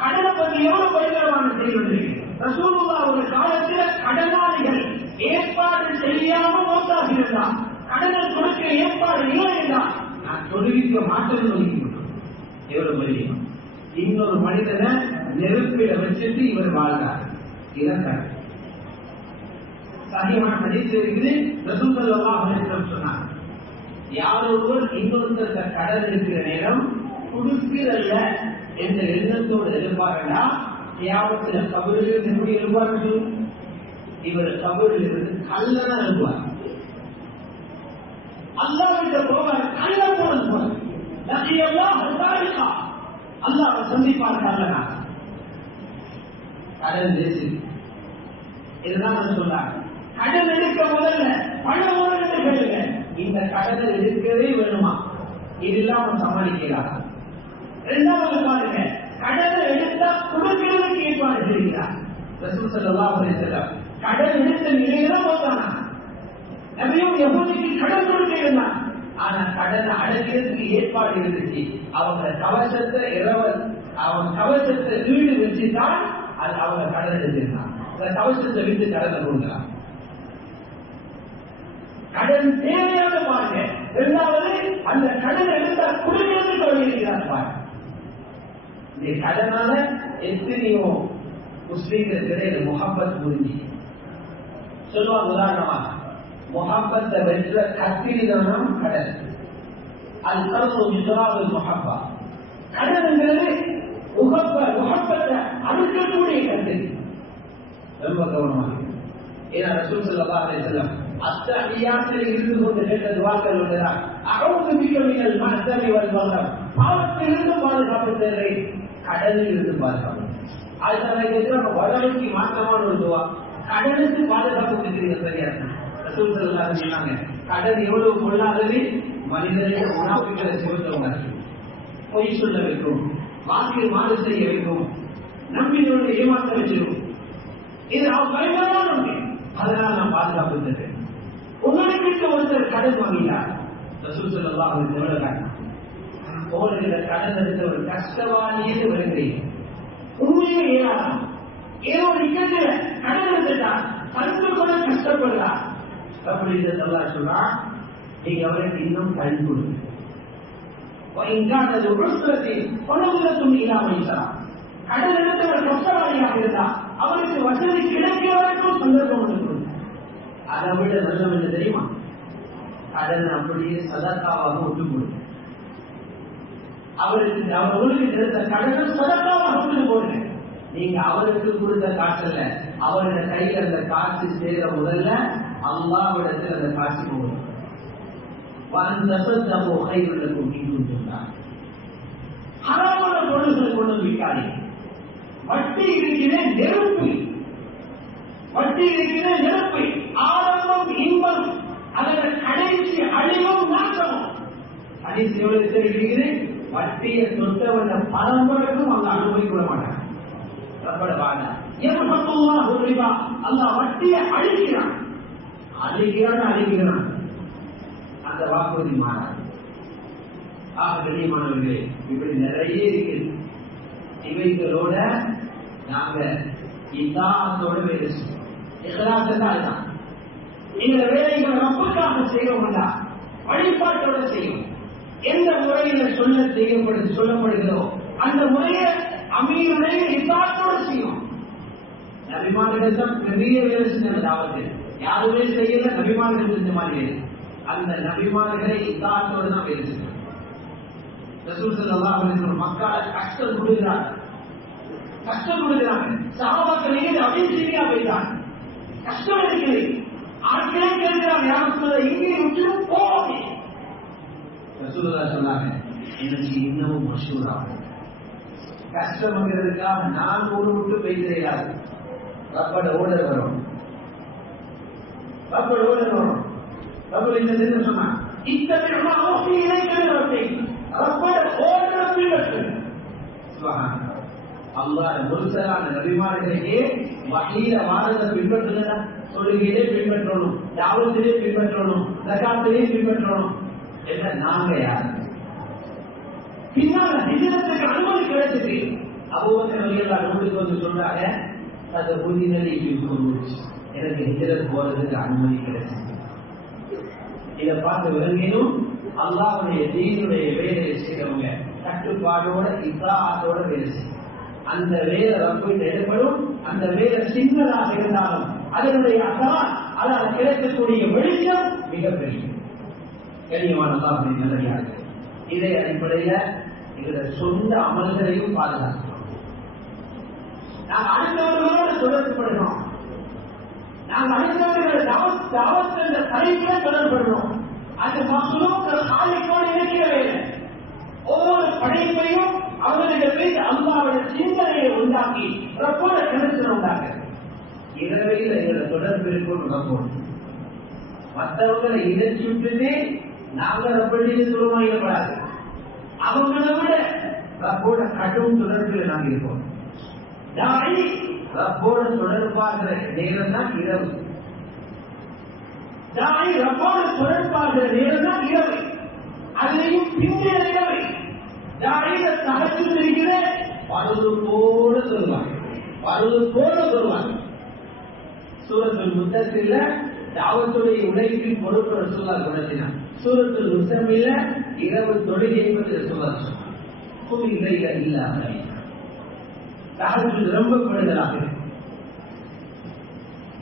கடனை பற்றி எவ்வளவு பயங்கரமான செய்வது. ரசூலுல்லாஹ் ஒரு காலத்தில் கடனாளிகள் ஏற்பாடு செய்யாம மௌத்தாகி இருந்தார். கடனை கொடுக்க ஏற்பாடு இல்லை என்றால் நான் தொழுவிக்க மாற்றம் சொல்லிக்கிறேன். எவ்வளவு பெரிய இன்னொரு மனிதனை நெருப்பில வச்சுட்டு இவர் வாழ்ந்தார். இறந்தார். சஹீஹான ஹதீஸ் இருக்குது. ரசூல் ஸல்லல்லாஹு அலைஹி வஸல்லம் சொன்னார், யார் ஒருவர் இன்னொருத்தருக்கு கடன் இருக்கிற நேரம் கொடுக்கிறல்ல என்ற எண்ணத்தோடு எதிர்பார்க்கா தியாகத்தில் கபரில் எப்படி எழுப்பார்கள்? இவர் கபரில் இருந்து கல்லன எழுப்பார். அல்லாஹ்விட போவார், கல்ல போவார். நபியல்லாஹ் தாரிகா அல்லாஹ் சந்திப்பார். கல்லனா கடன் தேசி. இதுதான் சொல்றாங்க. கடன் எடுக்க முதல்ல பணம் முதல்ல கேளுங்க. இந்த கடனை எடுக்கவே வேணுமா? இது இல்லாம சமாளிக்கிறார். இரண்டாவது பாருங்க, கடனை எடுத்தா கொடுக்கிறதுக்கு ஏற்பாடு செய்கிறார். ரசூல் ஸல்லல்லாஹு அலைஹி வஸல்லம் கடன் எடுத்த நிலையில போட்டானா. நபியும் யஹூதிக்கு கடன் கொடுக்க இருந்தான். ஆனா கடனை அடைக்கிறதுக்கு ஏற்பாடு இருந்துச்சு. அவங்க கவசத்தை அவங்க கவசத்தை வீடு வச்சுதான் அது அவங்க கடன் எடுத்திருந்தாங்க. அந்த கவசத்தை விட்டு கடனை கொடுக்கலாம். கடன் தேவையான பாருங்க. இரண்டாவது, அந்த கடன் எடுத்தால் குடும்பத்தை தொழில்கிறார் பாருங்க. இந்த கடனால எத்தனையோ முஸ்லீம்கள் கிடையாது முகப்பத் புரிஞ்சு சொல்லுவாங்க. உதாரணமாக முகப்பத்தை வென்ற கத்திரிதானம் கடன். அது கருத்து விசுவாசம் முகப்பா. கடன்ங்கிறது முகப்பத்தை அழுக்கக்கூடிய கத்திரி. ரொம்ப கவனமாக. ஏன்னா ரசூல் ஸல்லல்லாஹு அலைஹி வஸல்லம் அத்தஹியாத்தில் இருந்து கொண்டு கேட்ட துஆக்கள் உள்ளதா அஊது பிக்க மினல் மஹ்சரி வல் மக்ரம். பாவத்திலிருந்து பாதுகாப்பு தேவை, கடனில் இருந்து பாதுகாப்பு. அதுதான் வளர்ச்சி மாற்றமான ஒரு துவா. கடனுக்கு பாதுகாப்பு கொடுக்கிறீங்க சரியா? ரசூல் ஸல்லல்லாஹு அலைஹி வஸல்லம் சொன்னாங்க, கடன் எவ்வளவு கொள்ளாதது மனிதனை முனாஃபிக்களை சிவத்தவங்க பொய் சொல்ல வைக்கும், வாக்கில் மாறு செய்ய வைக்கும், நம்பிக்கையோடு ஏமாற்ற வச்சிடும். இது அவன் பயங்கரமான ஒன்று. அதனால நான் பாதுகாப்பு தருவேன். உங்களுக்கு ஒருத்தர் கடன் வாங்கினார். ரசூல் ஸல்லல்லாஹு அலைஹி வஸல்லம் போடுகிற கடன் எடுத்த ஒரு கஷ்டவாளியே வருகிறேன். உண்மையே ஏறாதான். ஏதோ நிக்கத்துல கடன் எடுத்துட்டா கண்டு கூட கஷ்டப்படுறா. அப்படி அல்லா சொல்றா, நீங்க அவருக்கு இன்னும் டைம் கொடுங்க. கடன் எடுத்தவர் கஷ்டவாளியாக இருந்தா அவருக்கு வசதி கிடைக்கிற வரைக்கும் சந்தர்ப்பம் கொடுக்கணும். அதை விட நல்லம் என்ன தெரியுமா? கடன் அப்படியே சதக்காவாக விட்டு கொடுங்க. அவருக்கு எடுத்த கடனை சதக்காவாக விட்டு போடுங்க. நீங்க அவருக்கு கொடுத்த காசல்ல, அவருடைய கையில் அந்த காசு சேர முதல்ல அல்லாஹ்விடத்தில் அந்த காசு போகும். ஹராமான பொருள்களை கொண்டு வைக்காதீங்க. வட்டி இருக்கிற நெருப்பு, வட்டி இருக்கிற நெருப்பு, ஆரம்பம் இன்பம், அதன் கடைசி அழிவும் நாசமும். கடைசி எவ்வளவு இருக்கிறது? வட்டியை தொட்டவன பரம்பரைக்கும் அவங்க அனுபவிக்க மாட்டாங்க. அல்லாஹ் வட்டியை அழிக்கிறான், அழிக்கிறான். அந்த வாக்குறுதி மாறாது. கண்ணியமானவர்களே, இப்படி நிறைய இருக்கு. இவைகளோட நாங்க இதாத்தோட வேலை செய்வோம். இதுதான் இந்த வேலைகளை ரப்புக்காக செய்யணும்னா வழிபாட்டோட செய்யும். எந்த முறையில சொல்லப்படுகிறதோ அந்த முறையை அமீருடைய இதாத்தோட செய்யும். நபிமார்கள் பெரிய வேலை செஞ்சதாவது யாருமே செய்யல. நபிமார்கள் செஞ்ச மாதிரி அந்த நபிமார்களை இதாத்தோட தான் வேலை செய்யும். ரசூல் ஸல்லல்லாஹு அலைஹி வஸல்லம் மக்கால கஷ்டம் கொடுக்கிறாங்க. சஹாபாக்கள் அப்படியே சரியா போயிட்டாங்க. கஷ்டம் இருக்குது. ஆட்களே கேட்கிறாங்க, யாரும் சொல்ல இங்கே விட்டு போவாங்க. ரசூலுல்லாஹ் சொன்னாங்க, எனக்கு இன்னமும் மஷூராகும். கஷ்டம்ங்கிறதுக்காக நான் ஒரு விட்டு பேசுகிறாரு. ரப்பட ஓடர் வரும். ரப்பட இந்த சொன்னா இத்தனை ஓசி இணைக்கிறது. அல்லாஹ் முர்சலான நபிமார்களையே வஹீல வாரத பின்பற்றுதா, தொழுகையிலே பின்பற்றணும், தாவத்திலே பின்பற்றணும், ஜகாத்திலே பின்பற்றணும். என்ன நாங்க யார்? பின்னால ஹிஜ்ரத்துக்கு அனுமதி கிடைச்சது. அபூபக்கர் ரலியல்லாஹு அன்ஹு வந்து சொன்னாங்க, அது உதினலி பில்குருஜ், எனக்கு ஹிஜ்ரத் போறதுக்கு அனுமதி கிடைச்சது. இதை பார்த்து விளங்கினும் அல்லாஹ்வுடைய தீனுடைய வேலையை செய்யறவங்க கட்டுப்பாடோட இத்தாஅத்தோட வேலை செய்யும். அந்த வேலை ரப்புக்கு ஏற்படும். அந்த வேலை சின்னதாக இருந்தாலும் அதனுடைய அசரான், அதால் கிடைக்கக்கூடிய வெளிச்சம் மிகப்பெரிய. கண்ணியமான அல்லாஹ்வுடைய நல்லடியார்களே, இதை அடிப்படையில எங்களுடைய சொந்த அமல்களையும் பாதுகாக்கிறோம். நாங்கள் அடுத்தவர்களோடு தொடர்புபடுகிறோம். நாங்கள் அடுத்தவர்கள் தாவத் என்ற தலைப்பில தொடர்படுகிறோம். அந்த மக்லூக்கள் காலைக்கோடு இருக்கிற வேலை. ஒவ்வொரு படைப்பையும் அவர்களிடத்தில் அல்லாஹ்வுடைய சிந்தனையை உண்டாக்கி ரப்போட கனெக்ஷன் உண்டாக்க இரவையில் எங்களை தொடர்பு இருக்கும். ரப்போடு மற்றவங்களை இணைச்சி விட்டுதே நாங்கள் ரப்படியில் சுலமாயிடப்படாது. அவங்களை விட ரப்போட கடும் தொடர்பில் நாங்கள் இருப்போம். ரப்போடு தொடர்பாகிற நேரம் தான் இரவு. தாய் ரப்போடு தொடர்பாகிற நேரம் தான் இரவு. அதிலையும் பிந்தைய இரவு தாயில தகச்சு இருக்கிற பருது போல சொல்லுவாங்க, பருது போல சொல்லுவாங்க. சூரத்துல் முத்தஸில தாவத்துடைய உழைப்பில் பொறுப்பு ரசூலுல்லாஹ் குணத்தினார். சூரத்துல் முஸம்மில இரவு தொழுகை பற்றி ரசூலுல்லாஹ் சொன்னார். குமில்லை இல்லாம தஹஜ்ஜுத் ரொம்ப கூடுதலாக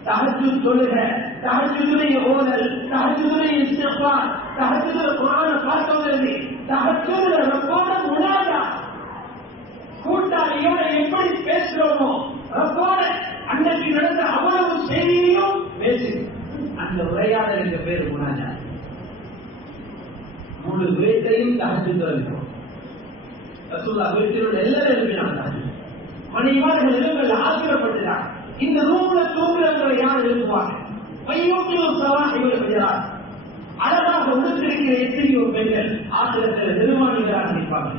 தஹஜ்ஜுத் தொழுக, தஹஜ்ஜுடைய ஓதல், தஹஜ்ஜுடைய இஸ்திக்பார், தஹஜ்ஜுடைய குர்ஆனை பார்த்தோம்னு தஹஜ்ஜுத் ரப்போட முனாஜா கூட்டாளியோட எப்படி பேசுறோமோ ரப்போட அன்னைக்கு நடந்த அவ்வளவு செய்தியையும் பேசு. அந்த உரையாடலுக்கு பேர் முனாஜா. முழு வீட்டையும் தஹஜ்ஜுத் இருக்கும். ரசூலுல்லாஹ் வீட்டில் எல்லாரும் எழுப்பினாங்க. மணிமார்கள் எழுப்பல ஆசிரியப்பட்டுட்டாங்க. இந்த ரூம்ல தூங்குறவங்களை யார் எழுப்புவாங்க? மையோக்கிலும் சவாஹிகள் செய்யறார். அழகாக உடுத்திருக்கிற எத்தனையோ பெண்கள் ஆசிரியத்தில் நிர்மாணிகளாக நிற்பாங்க.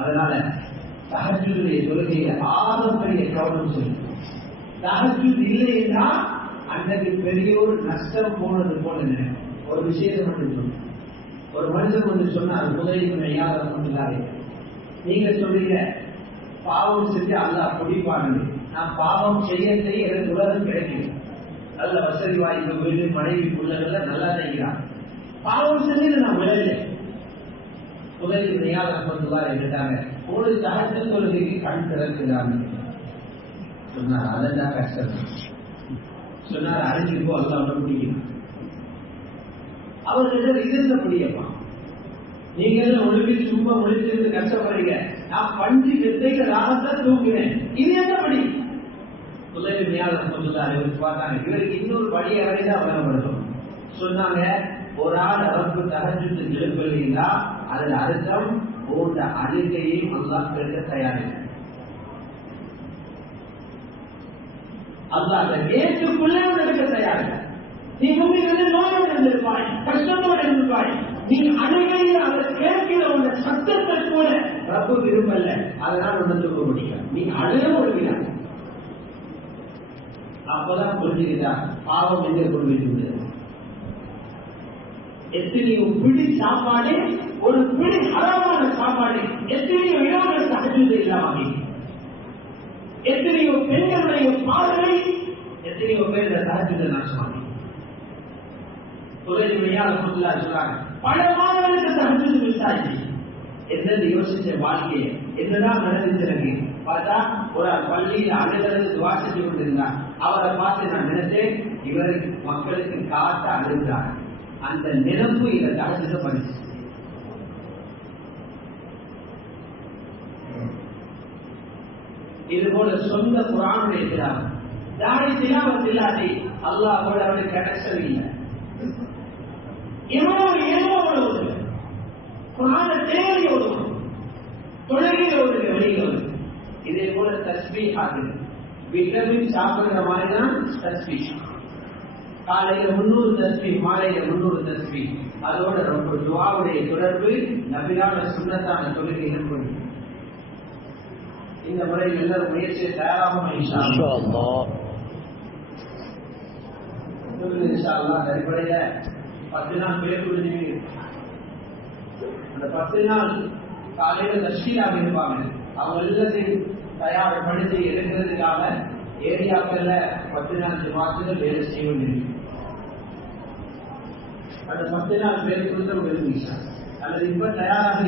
அதனால தஹஜ்ஜுடைய தொழுகையில ஆகப்பெரிய கவனம் செலுத்தும். தஹஜ்ஜுத் இல்லை என்றால் அன்றைக்கு பெரிய ஒரு நஷ்டம் போனது போல நினைக்கும். ஒரு விஷயத்தை மட்டும் சொல்லும். ஒரு மனுஷன் வந்து சொன்னார், முதலில் யாரும் சொன்னாரு, நீங்க சொல்றீங்க பாவம் செஞ்சு அல்லாஹ் பிடிப்பானது. நான் பாவம் செய்ய செய்ய எனக்கு உலகம் கிடைக்கும். நல்ல வசதி வாய்ப்பு வீடு மனைவி பிள்ளைகள்ல நல்லா செய்கிறான். பாவம் செஞ்சு நான் விளையில முதலில் யாரும் கேட்டாங்க, ஒரு தகவல் தொழுகைக்கு கண் திறக்கிறாங்க சொன்னார். அதான் கஷ்டம் சொன்னார். அறிஞ்சிருக்கோ அல்லாஹ் பிடிக்கும். அவர்கள் இது முடியப்பா, நீங்க ஒழுங்கி சும்மா முடிச்சிருந்து கஷ்டப்படுறீங்க. நான் பஞ்சு வெத்தைக்கு ராகத்தான் தூங்கினேன். இது என்ன படி? பார்த்தாங்க. இவருக்கு இன்னொரு படி அறைதான் வழங்கப்படும் சொன்னாங்க. ஒரு ஆள் அவருக்கு தஹஜ்ஜுத் எழுப்பலைன்னா அதுல அர்த்தம் போன்ற அழுகையும் அல்லாஹ் கேட்க தயாரில்லை. அல்லாஹ் ஏற்றுக்குள்ளே எடுக்க தயாரில்லை. நீ முன்னிலிருந்து நோயோடு இருந்திருப்பாய், கஷ்டத்தோடு இருந்திருப்பாய். நீ அழுகையில் அதை கேட்கிற உள்ள சத்தத்தை கூட ரப்பு விரும்பல. அதனால் உணர்ந்து கொள்ள முடியும். நீ அழுக முடியாது. அப்பதான் புரிஞ்சுக்கிட்டா பாவம் எங்க கொண்டு விடுது. எத்தனையோ பிடி சாப்பாடு, ஒரு பிடி ஹராமான சாப்பாடு, எத்தனையோ இடங்கள் தஹஜ்ஜுத் இல்லாம, எத்தனையோ பெண்களுடைய பார்வை, எத்தனையோ பேர் தஹஜ்ஜுத் நாசமாகி. சொல்றாங்க பல மாணவர்களுக்கு தஹஜ்ஜுத் மிஸ் ஆயிடுச்சு. என்னது யோசிச்ச வாழ்க்கையை என்னதான் நடந்துச்சு பார்த்தா, ஒரு பள்ளியில் அழுகிறது துவா செஞ்சு கொண்டிருந்தார். அவரை பார்த்து நான் நினைச்சேன், இவரை மக்களுக்கு காட்ட அழுகிறார். அந்த நிரப்பு இதை தஹஜ்ஜுத் பண்ணிச்சு. இது போல சொந்த குர்ஆனுடைய திலாவத், தாடி திலாவத் இல்லாதே அல்லாஹ்வோட அவருக்கு கனெக்ஷன் இல்லை. எவ்வளவு குர்ஆனை தேவையோடு தொழுகையோடு வெளியோடு. இதே போல தஸ்பீஹ் ஆகுது. விட்டமின் சாப்பிடுற மாதிரி தான் தஸ்பீஹ். காலையில 300 தஸ்பீஹ், மாலையில 300 தஸ்பீஹ். அதோட ரொம்ப துஆவுடைய தொடர்பு நபியான சுன்னத்தான தொழுகையில் கொண்டு. இந்த முறையில் எல்லாரும் முயற்சியை தயாராகும். இன்ஷா அல்லாஹ் அடிப்படையில 10 நாள் பேருக்கு அந்த 10 நாள் காலையில தஸ்பீஹாக இருப்பாங்க. அவங்க எல்லாத்தையும் தயார்படுத்தி எடுக்கிறதுக்காக ஏரியாக்கள்ல 10 நாள் ஜமாத்துகள் வேலை செய்ய வேண்டியிருக்கு. அந்த 10 நாள் பேருக்கு அல்லது இப்ப தயாராக